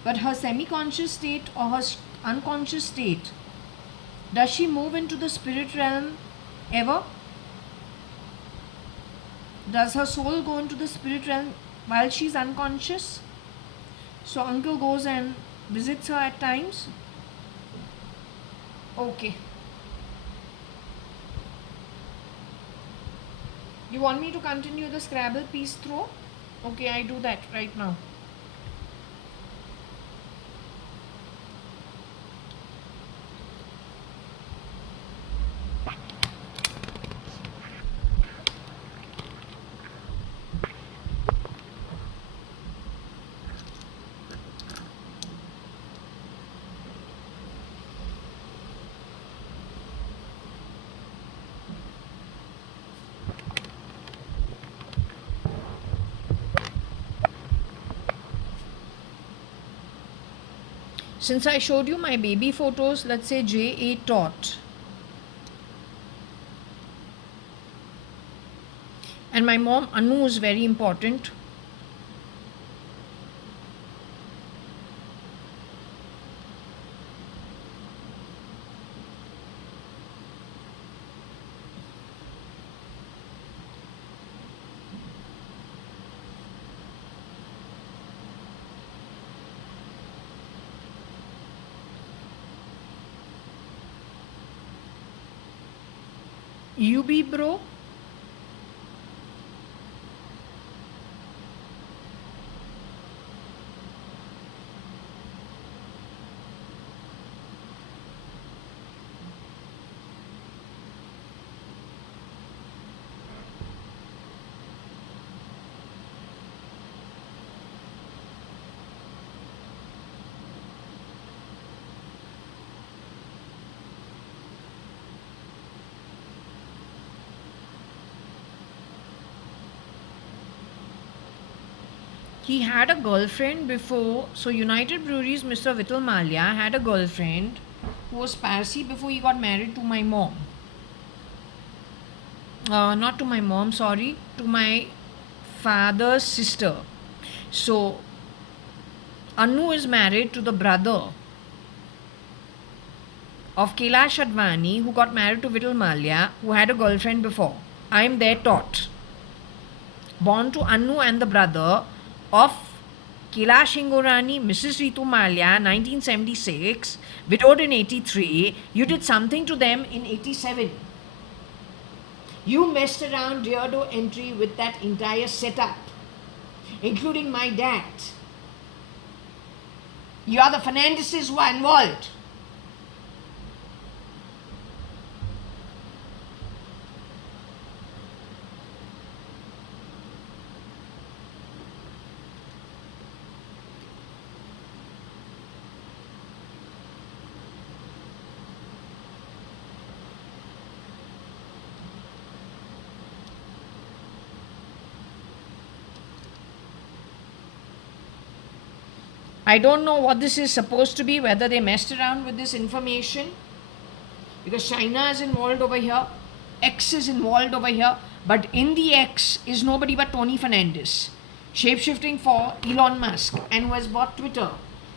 But her semi-conscious state or her unconscious state, does she move into the spirit realm ever? Does her soul go into the spirit realm while she's unconscious? So uncle goes and visits her at times. Okay. You want me to continue the Scrabble piece through? Okay, I do that right now. Since I showed you my baby photos, let's say JA taught. And my mom Anu is very important. UB bro. He had a girlfriend before. So United Breweries, Mr. Vital Malia had a girlfriend who was Parsi before he got married to my mom. Not to my mom, sorry, to my father's sister. So Anu is married to the brother of JAYA.ADVANI, who got married to Vital Malia, who had a girlfriend before. I am there taught. Born to Anu and the brother of Kailash Hingorani, Mrs. Ritu Malia, 1976, widowed in 83. You did something to them in 87. You messed around Reardo entry with that entire setup, including my dad. You are the Fernandeses who are involved. I don't know what this is supposed to be, whether they messed around with this information, because China is involved over here, X is involved over here, but in the X is nobody but Tony Fernandes, shapeshifting for Elon Musk, and who has bought Twitter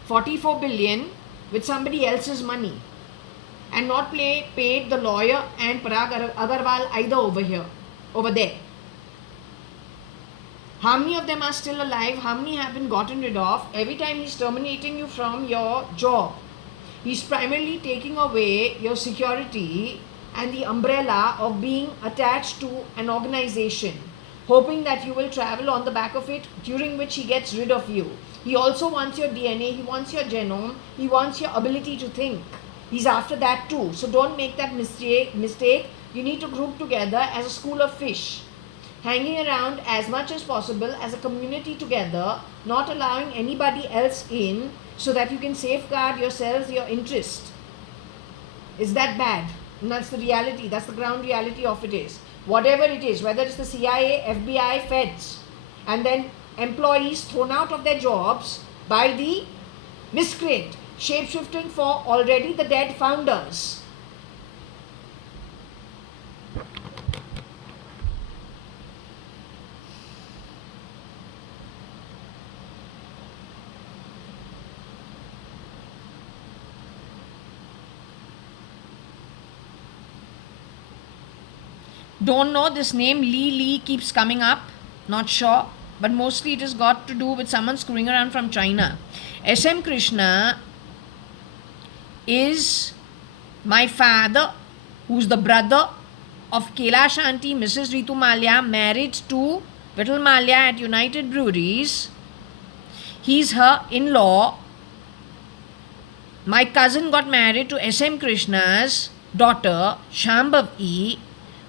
44 billion with somebody else's money, and not paid the lawyer and Parag Agarwal either over there. How many of them are still alive? How many have been gotten rid of? Every time he's terminating you from your job, he's primarily taking away your security and the umbrella of being attached to an organization, hoping that you will travel on the back of it, during which he gets rid of you. He also wants your DNA, he wants your genome, he wants your ability to think. He's after that too. So don't make that mistake. You need to group together as a school of fish, hanging around as much as possible as a community together, not allowing anybody else in, so that you can safeguard yourselves, your interest. Is that bad? And that's the reality, that's the ground reality of it is. Whatever it is, whether it's the CIA, FBI, feds, and then employees thrown out of their jobs by the miscreant, shapeshifting for already the dead founders. Don't know, this name Lee keeps coming up, not sure, but mostly it has got to do with someone screwing around from China. SM Krishna is my father, who's the brother of Kailash Aunty Mrs. Ritu Malia, married to Vittal Malia at United Breweries. He's her in-law. My cousin got married to SM Krishna's daughter, Shambhavi,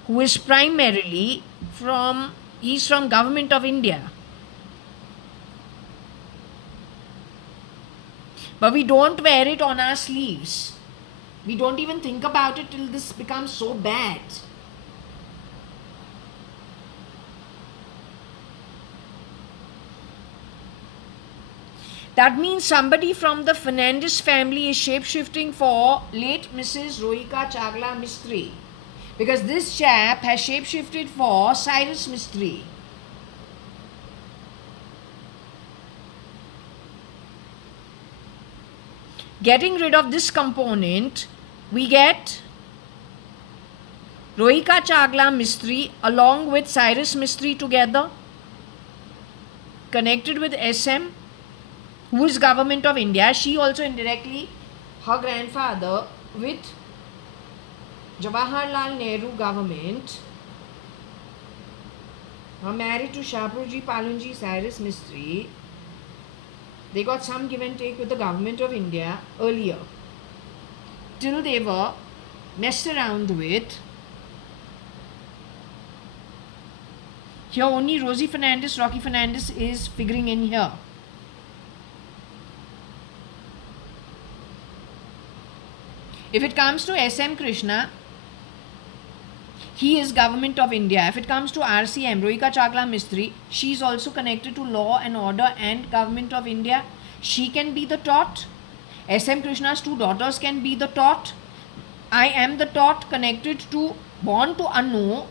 who is primarily from Government of India. But we don't wear it on our sleeves. We don't even think about it till this becomes so bad. That means somebody from the Fernandez family is shapeshifting for late Mrs. Rohika Chagla Mistry. Because this chap has shapeshifted for Cyrus Mistry. Getting rid of this component, we get Rohika Chagla Mistry along with Cyrus Mistry together, connected with SM, who is Government of India. She also indirectly, her grandfather with Jawaharlal Nehru government, are married to Shapurji Palunji Cyrus Mistry. They got some give and take with the Government of India earlier, till they were messed around with. Here only Rosie Fernandez, Rocky Fernandez is figuring in here. If it comes to SM Krishna, he is Government of India. If it comes to RCM, Rohika Chagla Mistry, she is also connected to Law and Order and Government of India. She can be the tot. SM Krishna's two daughters can be the tot. I am the tot, connected to, born to Anu,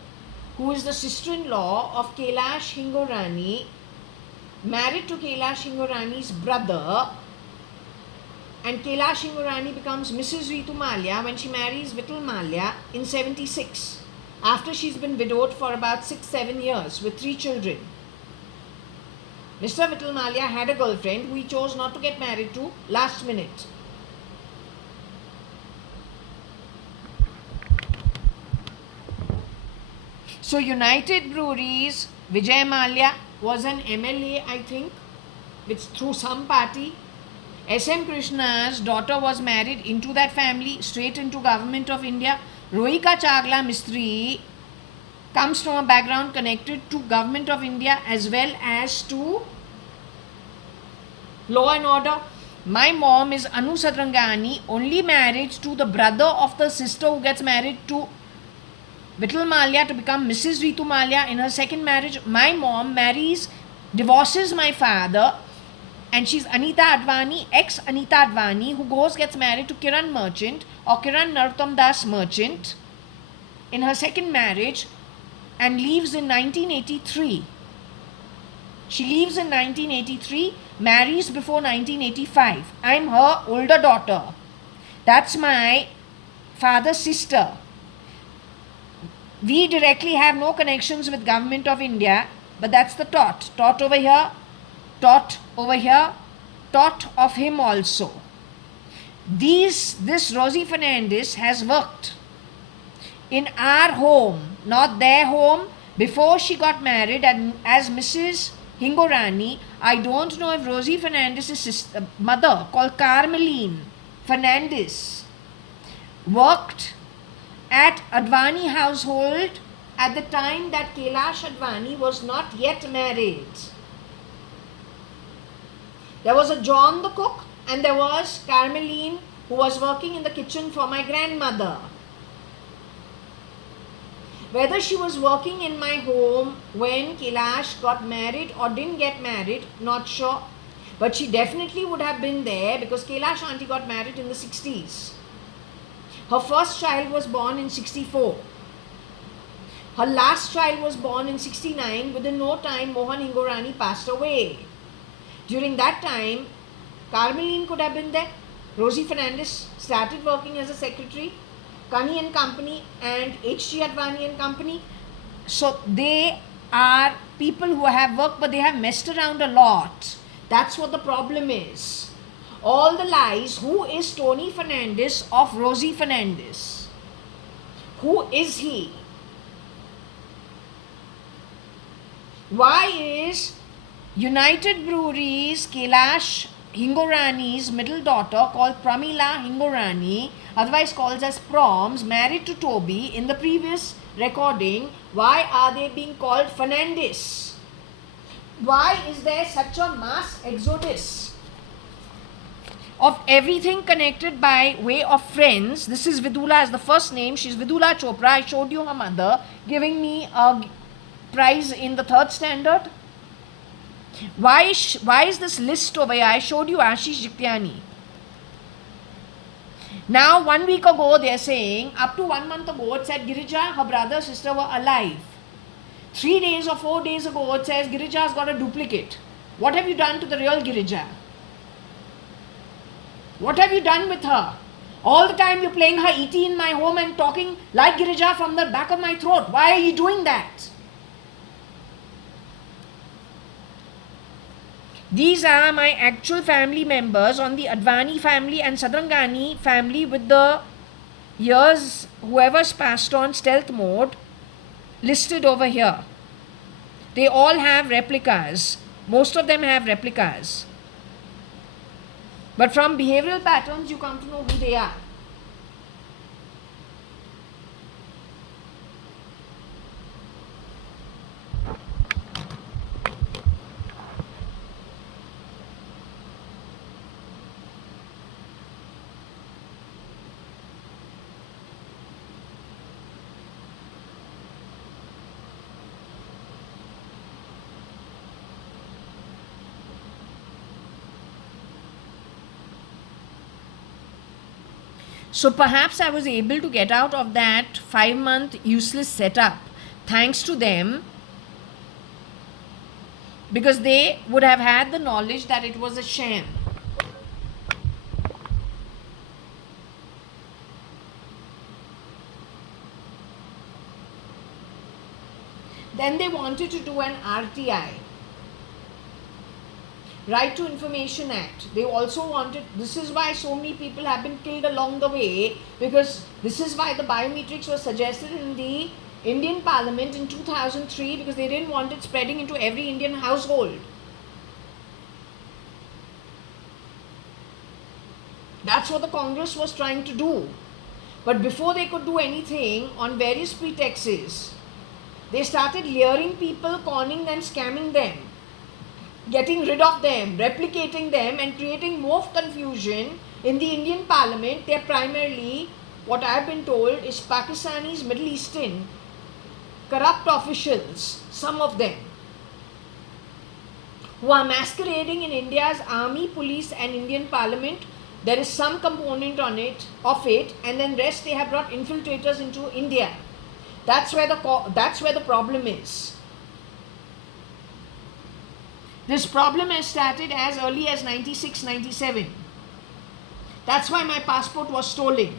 who is the sister-in-law of Kailash Hingorani, married to Kailash Hingorani's brother. And Kailash Hingorani becomes Mrs. Ritu Malia when she marries Vittal Malia in 76. After she's been widowed for about 6-7 years with 3 children. Mr. Vittal Malia had a girlfriend who he chose not to get married to last minute. So United Breweries, Vijay Malia was an MLA, I think, through some party. SM Krishna's daughter was married into that family, straight into Government of India. Rohika Chagla Mistry comes from a background connected to Government of India as well as to Law and Order. My mom is Anu Sadrangani, only married to the brother of the sister who gets married to Vittal Malia to become Mrs. Ritu Malia in her second marriage. My mom divorces my father, and she's Anita Advani, ex-Anita Advani, who gets married to Kiran Merchant or Kiran Narottam Das Merchant in her second marriage and leaves in 1983. She leaves in 1983, marries before 1985. I'm her older daughter. That's my father's sister. We directly have no connections with Government of India, but that's the tot. Tot over here, tot over here, tot of him also. This Rosie Fernandez has worked in our home, not their home, before she got married and as Mrs. Hingorani. I don't know if Rosie Fernandez's mother, called Carmeline Fernandez, worked at Advani household at the time that Kailash Advani was not yet married. There was a John the cook and there was Carmeline, who was working in the kitchen for my grandmother. Whether she was working in my home when Kailash got married or didn't get married, not sure. But she definitely would have been there because Kailash auntie got married in the 60s. Her first child was born in 64. Her last child was born in 69. Within no time, Mohan Hingorani passed away. During that time, Carmeline could have been there. Rosie Fernandez started working as a secretary. Kani and Company and J.A.ADVANI and Company. So they are people who have worked, but they have messed around a lot. That's what the problem is. All the lies. Who is Tony Fernandez of Rosie Fernandez? Who is he? Why is United Breweries Kailash Hingorani's middle daughter, called Pramila Hingorani, otherwise called as Proms, married to Toby in the previous recording? Why are they being called Fernandez? Why is there such a mass exodus of everything connected by way of friends? This is Vidula as the first name. She's Vidula Chopra. I showed you her mother giving me a prize in the 3rd standard. Why is this list over here? I showed you Ashish Jiktyani. Now 1 week ago they are saying, up to 1 month ago it said Girija, her brother, sister were alive. 3 days or 4 days ago it says Girija has got a duplicate. What have you done to the real Girija? What have you done with her? All the time you're playing her E.T. in my home and talking like Girija from the back of my throat. Why are you doing that? These are my actual family members on the Advani family and Sadrangani family with the years, whoever's passed on stealth mode, listed over here. They all have replicas. Most of them have replicas. But from behavioral patterns, you come to know who they are. So perhaps I was able to get out of that 5-month useless setup thanks to them, because they would have had the knowledge that it was a sham. Then they wanted to do an RTI, Right to Information Act. They also wanted, this is why so many people have been killed along the way, because this is why the biometrics was suggested in the Indian Parliament in 2003, because they didn't want it spreading into every Indian household. That's what the Congress was trying to do. But before they could do anything, on various pretexts, they started luring people, conning them, scamming them, getting rid of them, replicating them, and creating more confusion in the Indian Parliament. They're primarily, what I've been told, is Pakistanis, Middle Eastern, corrupt officials, some of them, who are masquerading in India's army, police and Indian Parliament. There is some component of it, and then rest they have brought infiltrators into India. That's where the problem is. This problem has started as early as 96, 97. That's why my passport was stolen.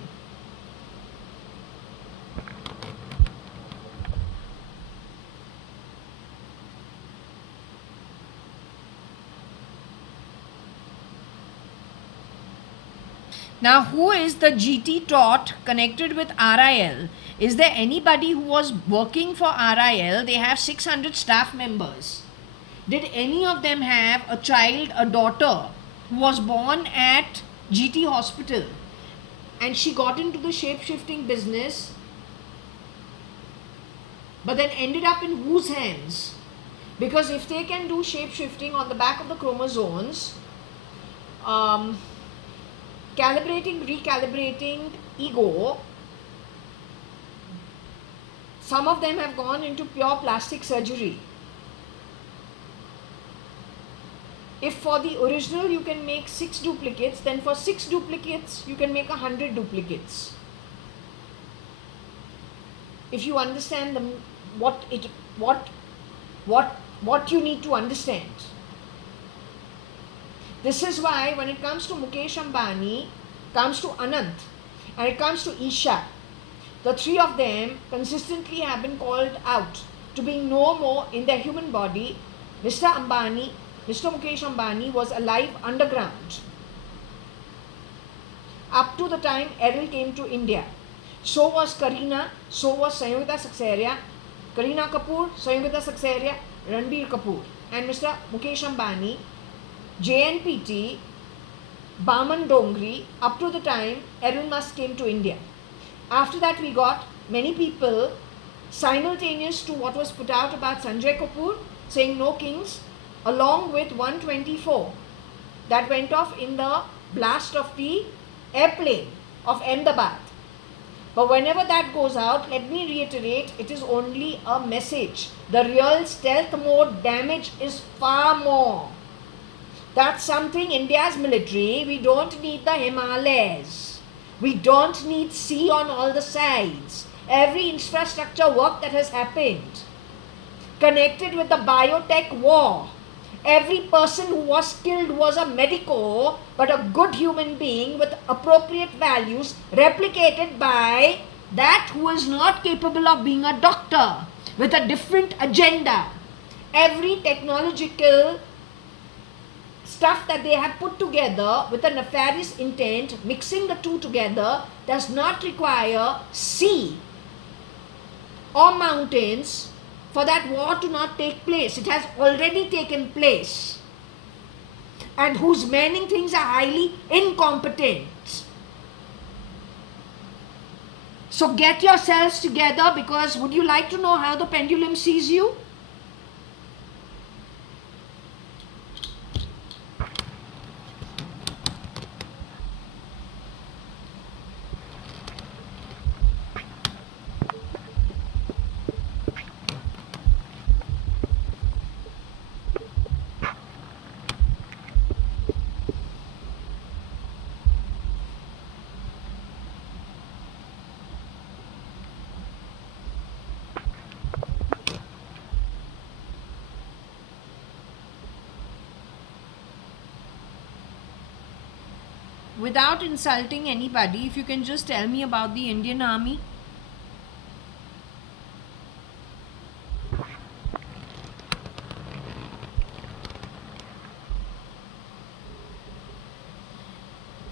Now, who is the GT taught connected with RIL? Is there anybody who was working for RIL? They have 600 staff members. Did any of them have a child, a daughter, who was born at GT hospital and she got into the shape-shifting business, but then ended up in whose hands? Because if they can do shape-shifting on the back of the chromosomes, recalibrating ego, some of them have gone into pure plastic surgery. If for the original you can make 6 duplicates, then for 6 duplicates you can make 100 duplicates. If you understand what you need to understand. This is why when it comes to Mukesh Ambani, comes to Anant, and it comes to Isha, the three of them consistently have been called out to being no more in their human body. Mr. Mukesh Ambani was alive underground up to the time Errol came to India. So was Kareena, so was Sangeeta Saxena, Kareena Kapoor, Sangeeta Saxena, Ranbir Kapoor, and Mr. Mukesh Ambani, JNPT, Baman Dongri, up to the time Errol Musk came to India. After that we got many people simultaneous to what was put out about Sanjay Kapoor saying no kings, along with 124 that went off in the blast of the airplane of Ahmedabad. But whenever that goes out, let me reiterate, it is only a message. The real stealth mode damage is far more. That's something India's military, we don't need the Himalayas. We don't need sea on all the sides. Every infrastructure work that has happened, connected with the biotech war, every person who was killed was a medico, but a good human being with appropriate values, replicated by that who is not capable of being a doctor with a different agenda. Every technological stuff that they have put together with a nefarious intent, mixing the two together, does not require sea or mountains for that war to not take place. It has already taken place, and whose manning things are highly incompetent. So get yourselves together, because would you like to know how the pendulum sees you? Without insulting anybody, if you can just tell me about the Indian Army.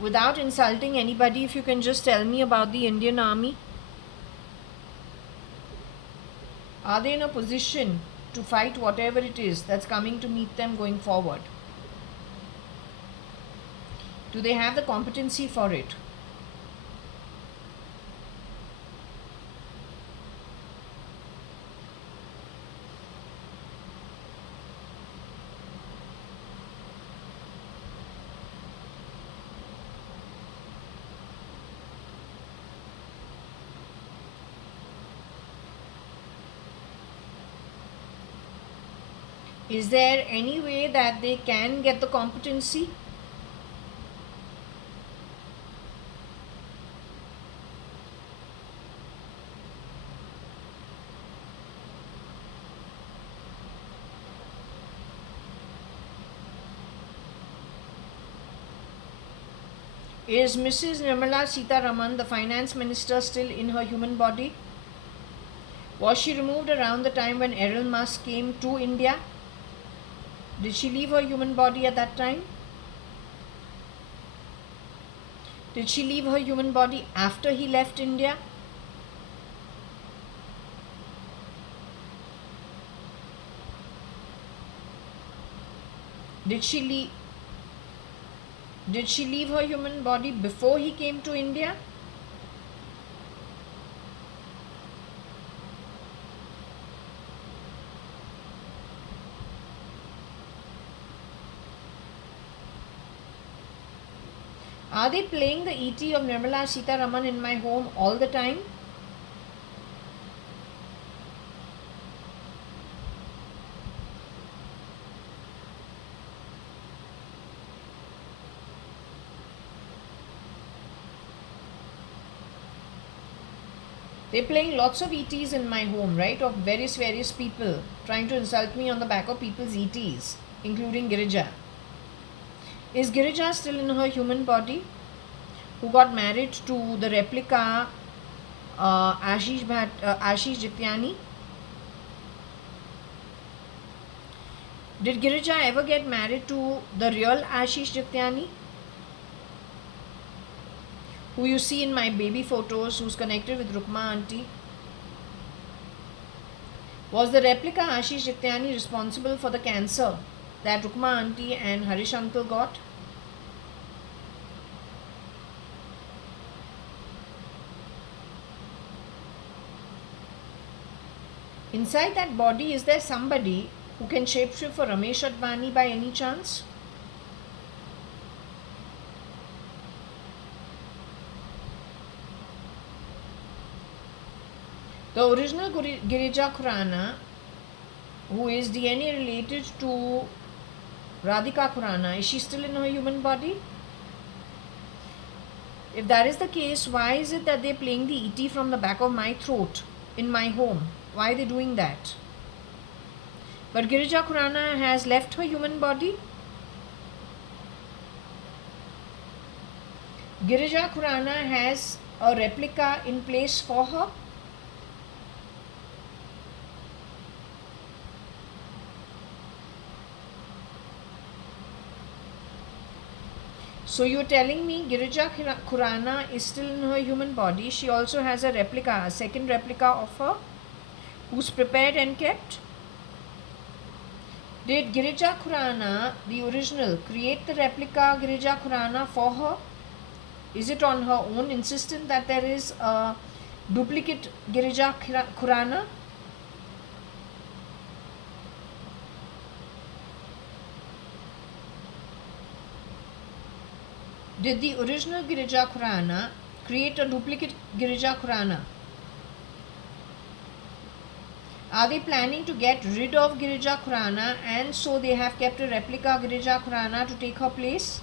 Without insulting anybody, if you can just tell me about the Indian Army. Are they in a position to fight whatever it is that's coming to meet them going forward? Do they have the competency for it? Is there any way that they can get the competency? Is Mrs. Nirmala Sitharaman, the finance minister, still in her human body? Was she removed around the time when Errol Musk came to India? Did she leave her human body at that time? Did she leave her human body after he left India? Did she leave her human body before he came to India? Are they playing the E.T. of Nirmala Sitaraman in my home all the time? They're playing lots of ETs in my home, right? Of various people trying to insult me on the back of people's ETs, including Girija. Is Girija still in her human body? Who got married to the replica Ashish Jityani? Did Girija ever get married to the real Ashish Jityani? Who you see in my baby photos, who's connected with Rukma auntie? Was the replica Ashish Jityani responsible for the cancer that Rukma auntie and Harish uncle got? Inside that body, is there somebody who can shapeshift for Ramesh Advani by any chance? The original Girija Khurana, who is DNA related to Radhika Khurana, is she still in her human body? If that is the case, why is it that they're playing the ET from the back of my throat in my home? Why are they doing that? But Girija Khurana has left her human body. Girija Khurana has a replica in place for her. So you're telling me Girija Khurana is still in her human body. She also has a replica, a second replica of her, who's prepared and kept. Did Girija Khurana, the original, create the replica Girija Khurana for her? Is it on her own insistent that there is a duplicate Girija Khurana? Did the original Girija Khurana create a duplicate Girija Khurana? Are they planning to get rid of Girija Khurana and so they have kept a replica Girija Khurana to take her place?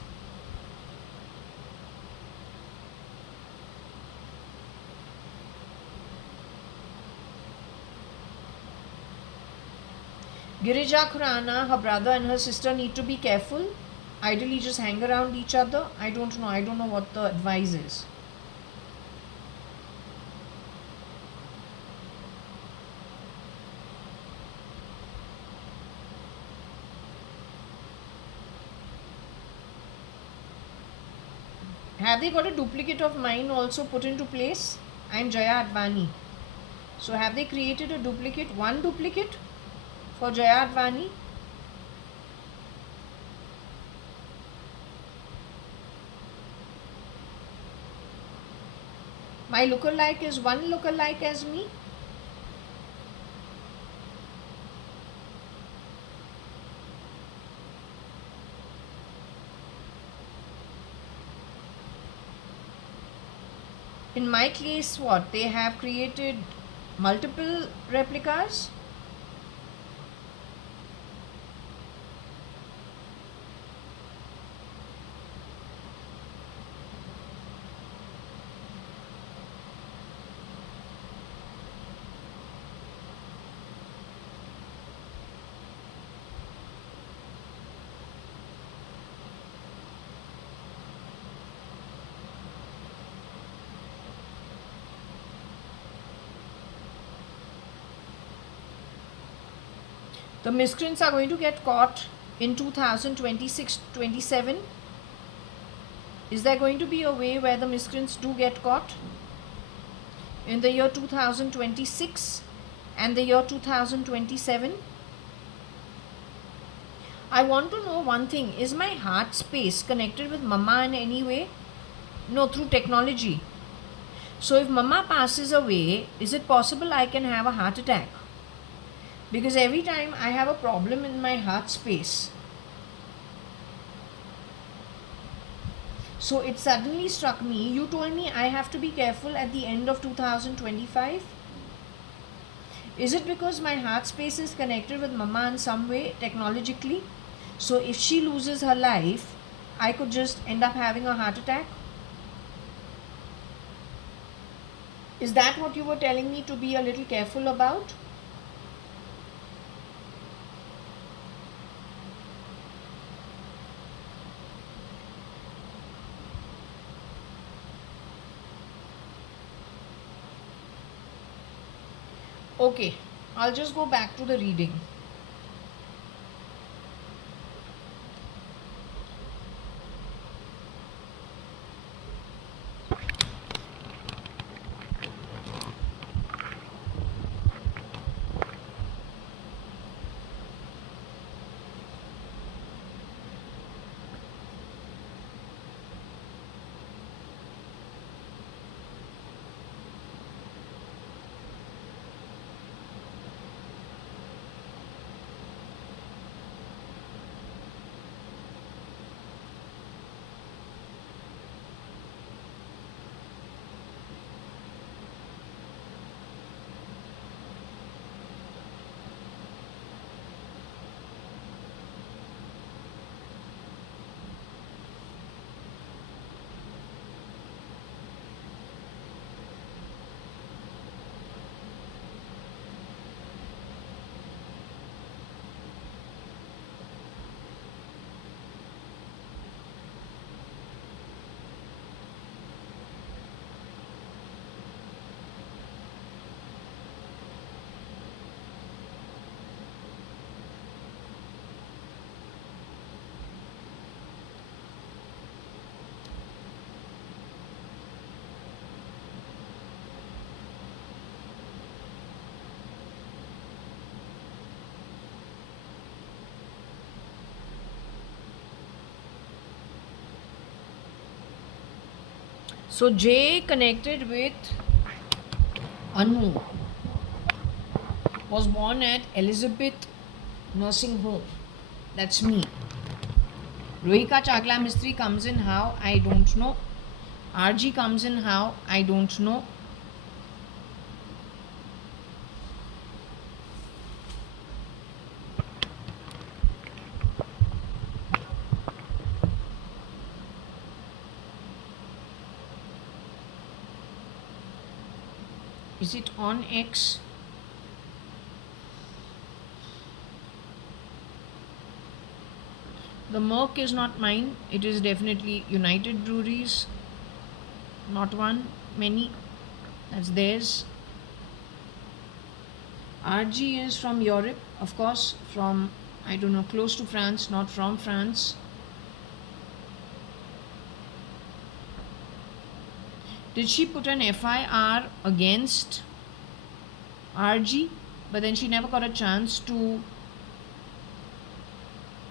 Girija Khurana, her brother and her sister need to be careful. Ideally just hang around each other. I don't know what the advice is. Have they got a duplicate of mine also put into place? I'm JAYA.ADVANI. So have they created a duplicate, one duplicate for JAYA.ADVANI? My lookalike is one lookalike as me. In my case, what? They have created multiple replicas. The miscreants are going to get caught in 2026-27. Is there going to be a way where the miscreants do get caught in the year 2026 and the year 2027? I want to know one thing. Is my heart space connected with Mama in any way? No, through technology. So if Mama passes away, is it possible I can have a heart attack? Because every time I have a problem in my heart space. So it suddenly struck me, you told me I have to be careful at the end of 2025. Is it because my heart space is connected with Mama in some way technologically? So if she loses her life, I could just end up having a heart attack? Is that what you were telling me to be a little careful about? Okay, I'll just go back to the reading. So Jay connected with Anu, was born at Elizabeth Nursing Home. That's me. Rohika Chagla Mistry comes in how? I don't know. RG comes in how? I don't know. Is it on X? The Merc is not mine. It is definitely United Breweries. Not one, many. That's theirs. RG is from Europe, of course, from, I don't know, close to France, not from France. Did she put an FIR against RG? But then she never got a chance to.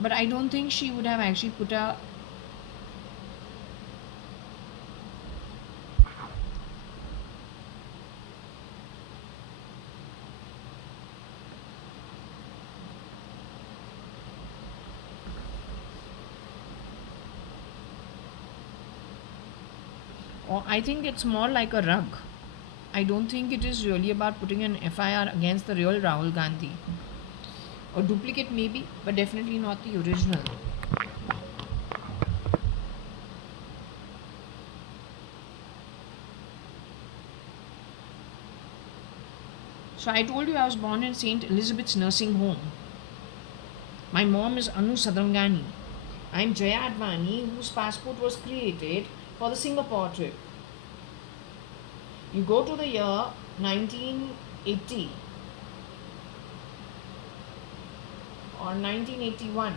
But I don't think she would have actually put a. Or I think it's more like a rug. I don't think it is really about putting an FIR against the real Rahul Gandhi. Or duplicate maybe, but definitely not the original. So I told you I was born in St. Elizabeth's Nursing Home. My mom is Anu Sadrangani. I'm JAYA.ADVANI, whose passport was created for the Singapore trip. You go to the year 1980 or 1981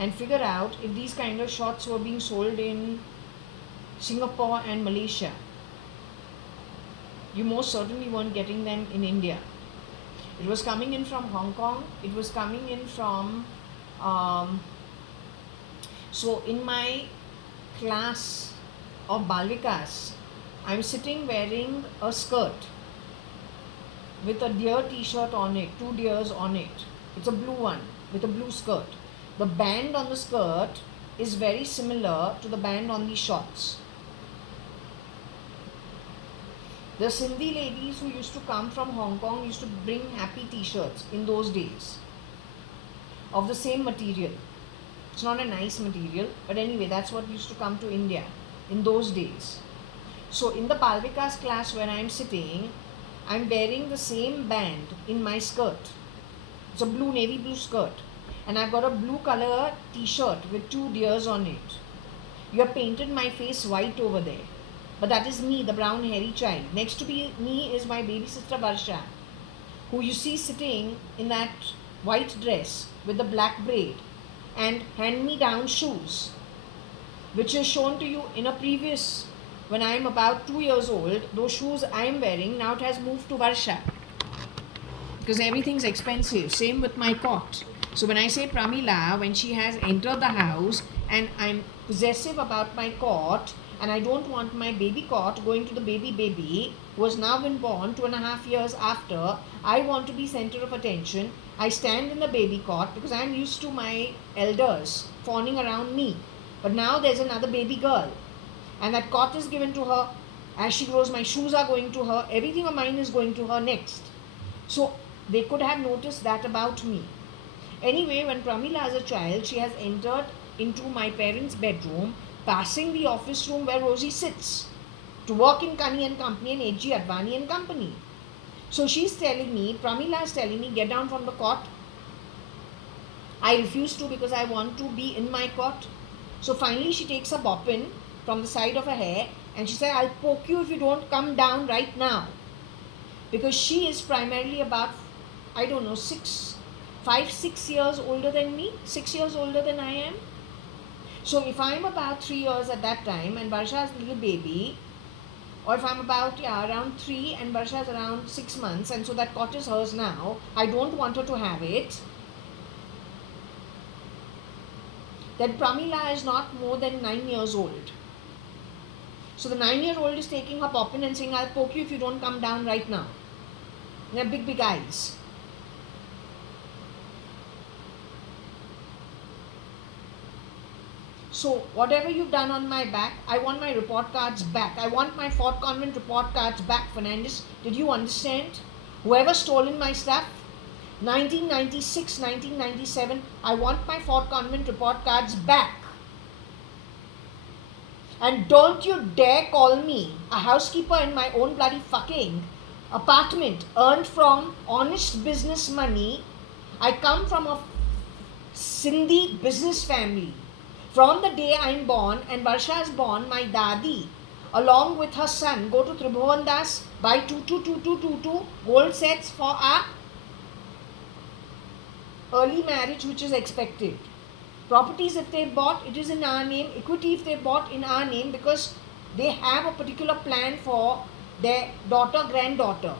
and figure out if these kind of shots were being sold in Singapore and Malaysia. You most certainly weren't getting them in India. It was coming in from Hong Kong. It was coming in from. So in my class of Balikas, I'm sitting wearing a skirt with a deer t-shirt on it, two deers on it. It's a blue one with a blue skirt. The band on the skirt is very similar to the band on these shorts. The Sindhi ladies who used to come from Hong Kong used to bring happy t-shirts in those days of the same material. It's not a nice material, but anyway, that's what used to come to India in those days. So in the Palvika's class where I am sitting, I'm wearing the same band in my skirt. It's a blue, navy blue skirt. And I've got a blue color t-shirt with 2 deers on it. You have painted my face white over there. But that is me, the brown hairy child. Next to me is my baby sister Varsha, who you see sitting in that white dress with the black braid and hand-me-down shoes, which is shown to you in a previous, when I am about 2 years old. Those shoes I am wearing, now it has moved to Varsha because everything's expensive. Same with my cot. So when I say Pramila, when she has entered the house and I'm possessive about my cot and I don't want my baby cot going to the baby who has now been born 2.5 years after, I want to be center of attention. I stand in the baby cot because I'm used to my elders fawning around me. But now there's another baby girl and that cot is given to her. As she grows, my shoes are going to her. Everything of mine is going to her next. So they could have noticed that about me. Anyway, when Pramila as a child, she has entered into my parents' bedroom, passing the office room where Rosie sits to work in Kani and Company and JAYA.ADVANI and Company. So she's telling me, Pramila is telling me, get down from the cot. I refuse to because I want to be in my cot. So finally she takes a boppin from the side of her hair and she said, I'll poke you if you don't come down right now. Because she is primarily about, I don't know, 5-6 years older than me, 6 years older than I am. So if I'm about 3 years at that time and Varsha is a little baby, or if I'm about around 3 and Varsha is around 6 months, and so that cot is hers now, I don't want her to have it, then Pramila is not more than 9 years old. So the 9-year-old is taking her poppin and saying, I'll poke you if you don't come down right now. They have big eyes. So whatever you've done on my back, I want my report cards back. I want my Fort Convent report cards back, Fernandez. Did you understand? Whoever stolen my stuff, 1996, 1997, I want my Fort Convent report cards back. And don't you dare call me a housekeeper in my own bloody fucking apartment earned from honest business money. I come from a Sindhi business family. From the day I'm born and Varsha is born, my dadi, along with her son, go to Tribhuvan Das, buy 222222 gold sets for our early marriage, which is expected. Properties, if they bought, it is in our name. Equity, if they bought, in our name, because they have a particular plan for their daughter, granddaughter.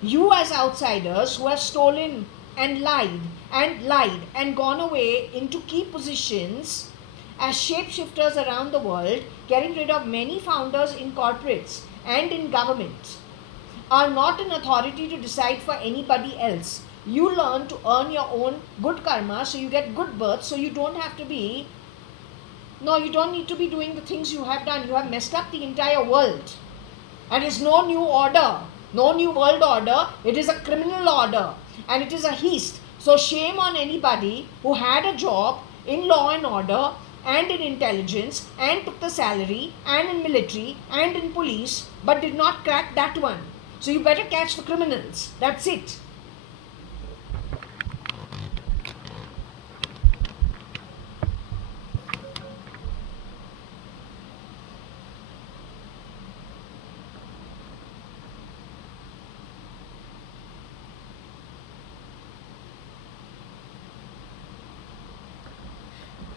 You as outsiders who have stolen and lied and gone away into key positions as shapeshifters around the world, getting rid of many founders in corporates and in government, are not an authority to decide for anybody else. You learn to earn your own good karma, so you get good birth, so you don't have to be, no, you don't need to be doing the things you have done. You have messed up the entire world. And it's no new order, no new world order. It is a criminal order and it is a heist. So shame on anybody who had a job in law and order and in intelligence and took the salary and in military and in police but did not crack that one. So you better catch the criminals. That's it.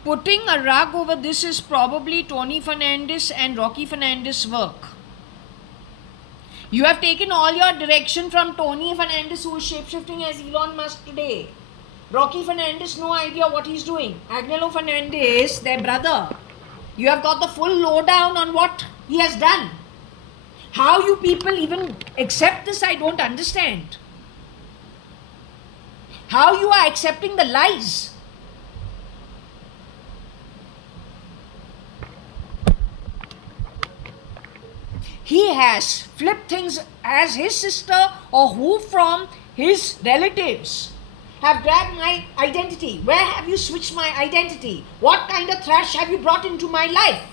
Putting a rug over this is probably Tony Fernandez and Rocky Fernandez's work. You have taken all your direction from Tony Fernandez, who is shapeshifting as Elon Musk today. Rocky Fernandez, no idea what he's doing. Agnello Fernandez, their brother. You have got the full lowdown on what he has done. How you people even accept this, I don't understand. How you are accepting the lies. he has flipped things as his sister or who from his relatives have grabbed my identity. Where have you switched my identity? What kind of trash have you brought into my life?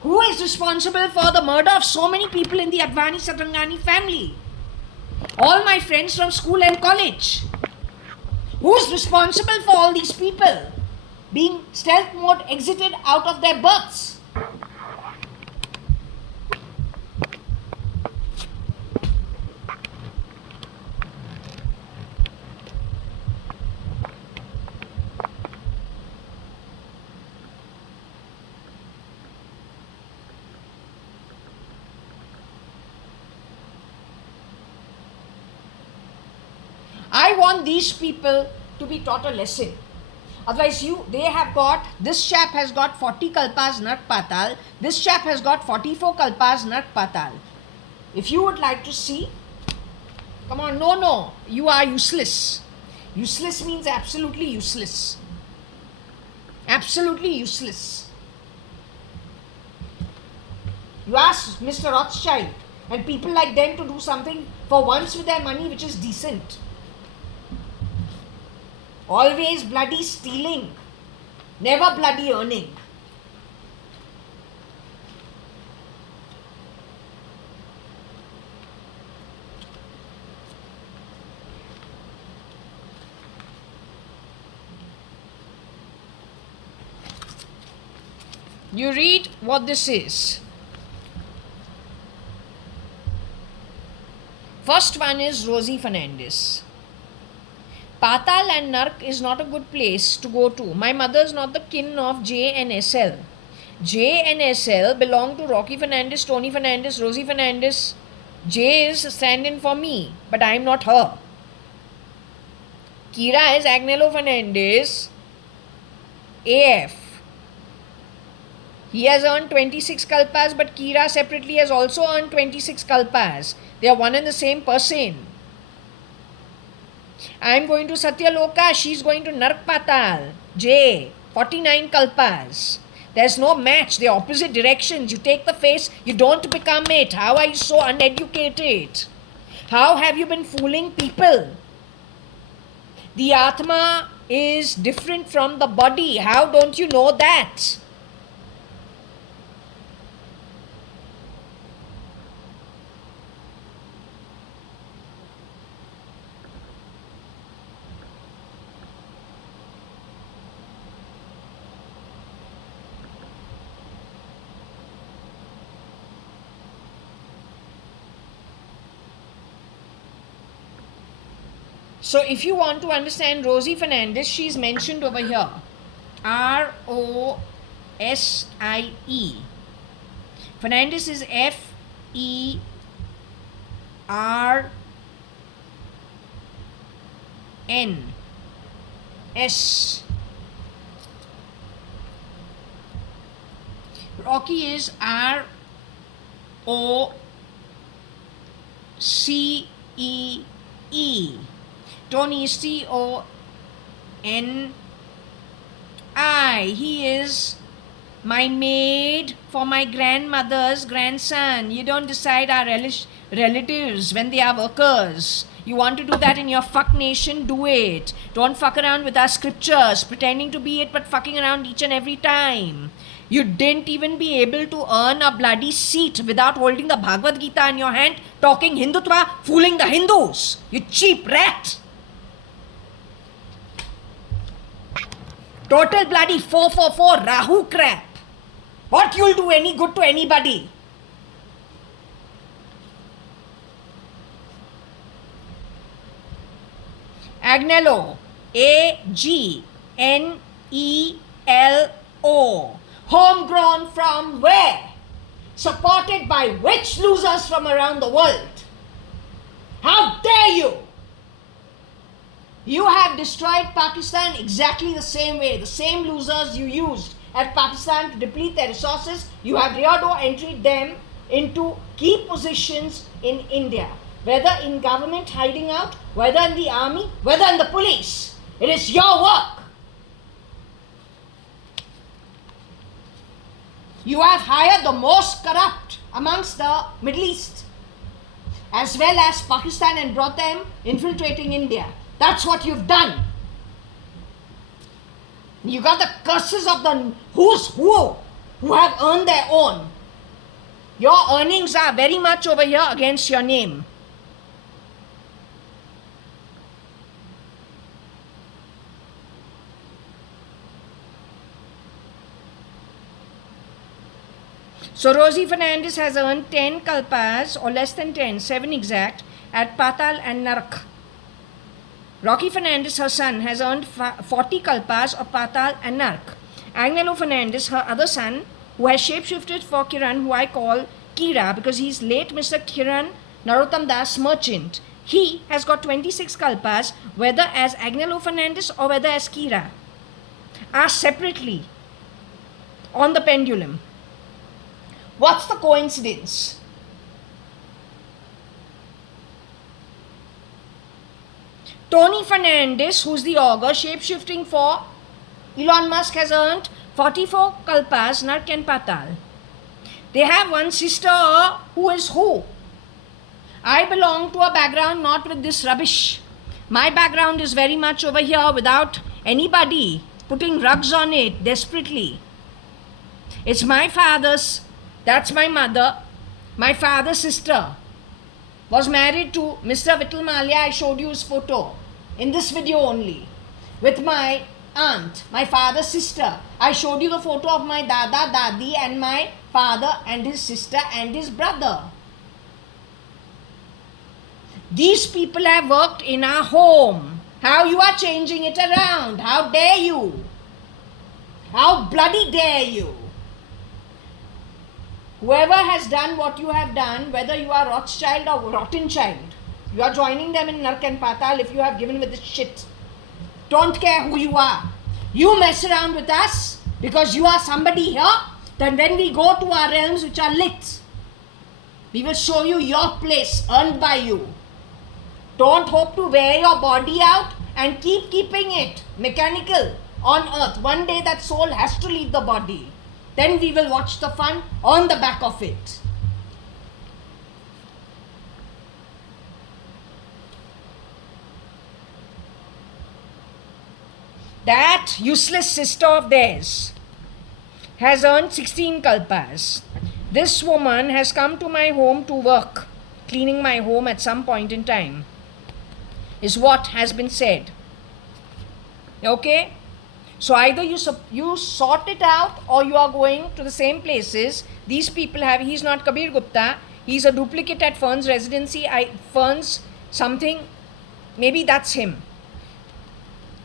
Who is responsible for the murder of so many people in the Advani Satangani family? All my friends from school and college. Who is responsible for all these people being stealth mode exited out of their berths? I want these people to be taught a lesson. Otherwise, they have got, this chap has got 40 kalpas Nark Patal, this chap has got 44 kalpas Nark Patal. If you would like to see, come on, no, you are useless. Useless means absolutely useless. Absolutely useless. You ask Mr. Rothschild and people like them to do something for once with their money which is decent. Always bloody stealing, never bloody earning. You read what this is. First one is Rosie Fernandez. Patal and Nark is not a good place to go to. My mother is not the kin of J and SL. J and SL belong to Rocky Fernandez, Tony Fernandez, Rosie Fernandez. J is stand-in for me, but I am not her. Kira is Agnello Fernandez, AF. He has earned 26 kalpas, but Kira separately has also earned 26 kalpas. They are one and the same person. I am going to Satyaloka, she is going to Nark Patal. J, 49 kalpas. There is no match, they are opposite directions. You take the face, you don't become it. How are you so uneducated? How have you been fooling people? The Atma is different from the body. How don't you know that? So if you want to understand Rosie Fernandez, she is mentioned over here. Rosie. Fernandez is Ferns. Rocky is Rocee. Tony is Toni. He is my maid for my grandmother's grandson. You don't decide our relatives when they are workers. You want to do that in your fuck nation, do it. Don't fuck around with our scriptures, pretending to be it but fucking around each and every time. You didn't even be able to earn a bloody seat without holding the Bhagavad Gita in your hand, talking Hindutva, fooling the Hindus. You cheap rat. Total bloody 444 Rahu crap. What you'll do any good to anybody? Agnello. Agnelo. Homegrown from where? Supported by which losers from around the world? How dare you? You have destroyed Pakistan exactly the same way. The same losers you used at Pakistan to deplete their resources, you have rear door entered them into key positions in India. Whether in government hiding out, whether in the army, whether in the police. It is your work. You have hired the most corrupt amongst the Middle East, as well as Pakistan, and brought them infiltrating India. That's what you've done. You got the curses of the who's who have earned their own. Your earnings are very much over here against your name. So Rosie Fernandez has earned 10 kalpas, or less than 10, 7 exact, at Patal and Narak. Rocky Fernandez, her son, has earned 40 kalpas of Patal and Narak. Agnello Fernandez, her other son, who has shapeshifted for Kiran, who I call Kira because he's late Mr. Kiran Narottam Das Merchant. He has got 26 kalpas, whether as Agnello Fernandez or whether as Kira, asked separately on the pendulum. What's the coincidence? Tony Fernandez, who's the augur, shape-shifting for Elon Musk, has earned 44 kalpas, Nark and Patal. They have one sister who is who? I belong to a background not with this rubbish. My background is very much over here without anybody putting rugs on it desperately. It's my father's. That's my mother. My father's sister was married to Mr. Vittal Malia. I showed you his photo in this video only. With my aunt, my father's sister. I showed you the photo of my dada, dadi and my father and his sister and his brother. These people have worked in our home. How you are changing it around? How dare you? How bloody dare you? Whoever has done what you have done, whether you are Rothschild or Rotten Child, you are joining them in Nark and Patal if you have given with this shit. Don't care who you are. You mess around with us because you are somebody here, then when we go to our realms which are lit, we will show you your place earned by you. Don't hope to wear your body out and keeping it mechanical on earth. One day that soul has to leave the body. Then we will watch the fun on the back of it. That useless sister of theirs has earned 16 kalpas. This woman has come to my home to work, cleaning my home at some point in time, is what has been said. Okay? So either you sort it out or you are going to the same places. These people have, he's not Kabir Gupta, he's a duplicate at Fern's residency, Fern's something, maybe that's him.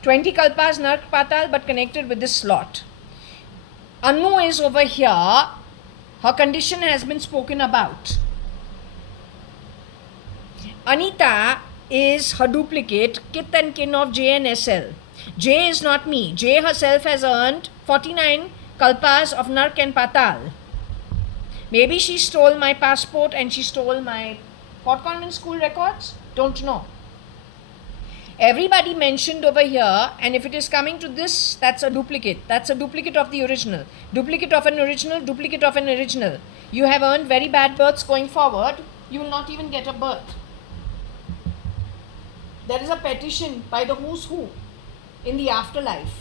20 kalpas, Nark Patal, but connected with this slot. Anu is over here, her condition has been spoken about. Anita is her duplicate, kith and kin of J and SL. J is not me. J herself has earned 49 kalpas of Nark and Patal. Maybe she stole my passport and she stole my Port Convent School records? Don't know. Everybody mentioned over here, and if it is coming to this, that's a duplicate. That's a duplicate of the original. Duplicate of an original, duplicate of an original. You have earned very bad births going forward. You will not even get a birth. There is a petition by the who's who in the afterlife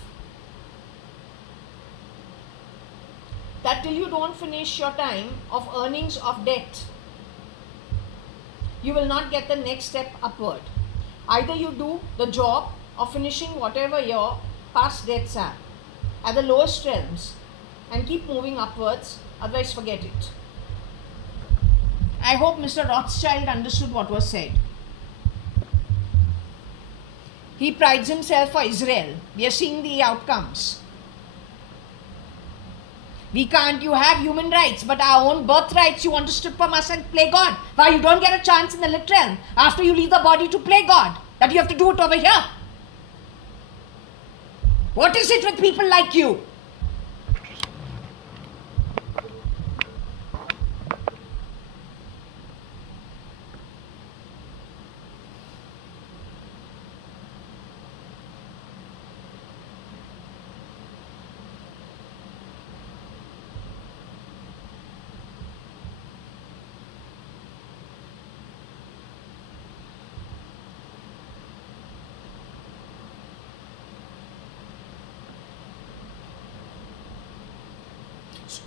that till you don't finish your time of earnings of debt, you will not get the next step upward. Either you do the job of finishing whatever your past debts are at the lowest realms and keep moving upwards, otherwise forget it. I hope Mr. Rothschild understood what was said. He prides himself for Israel. We are seeing the outcomes. We can't, you have human rights, but our own birthrights you want to strip from us and play God. Why you don't get a chance in the lit realm after you leave the body to play God? That you have to do it over here. What is it with people like you?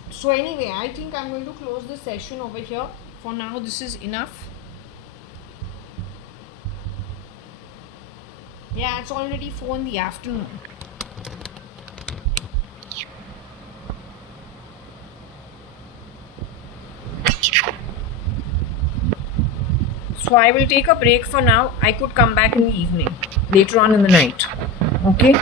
So anyway, I think I'm going to close the session over here. For now, this is enough. Yeah, it's already 4 in the afternoon. So I will take a break for now. I could come back in the evening, later on in the night. Okay?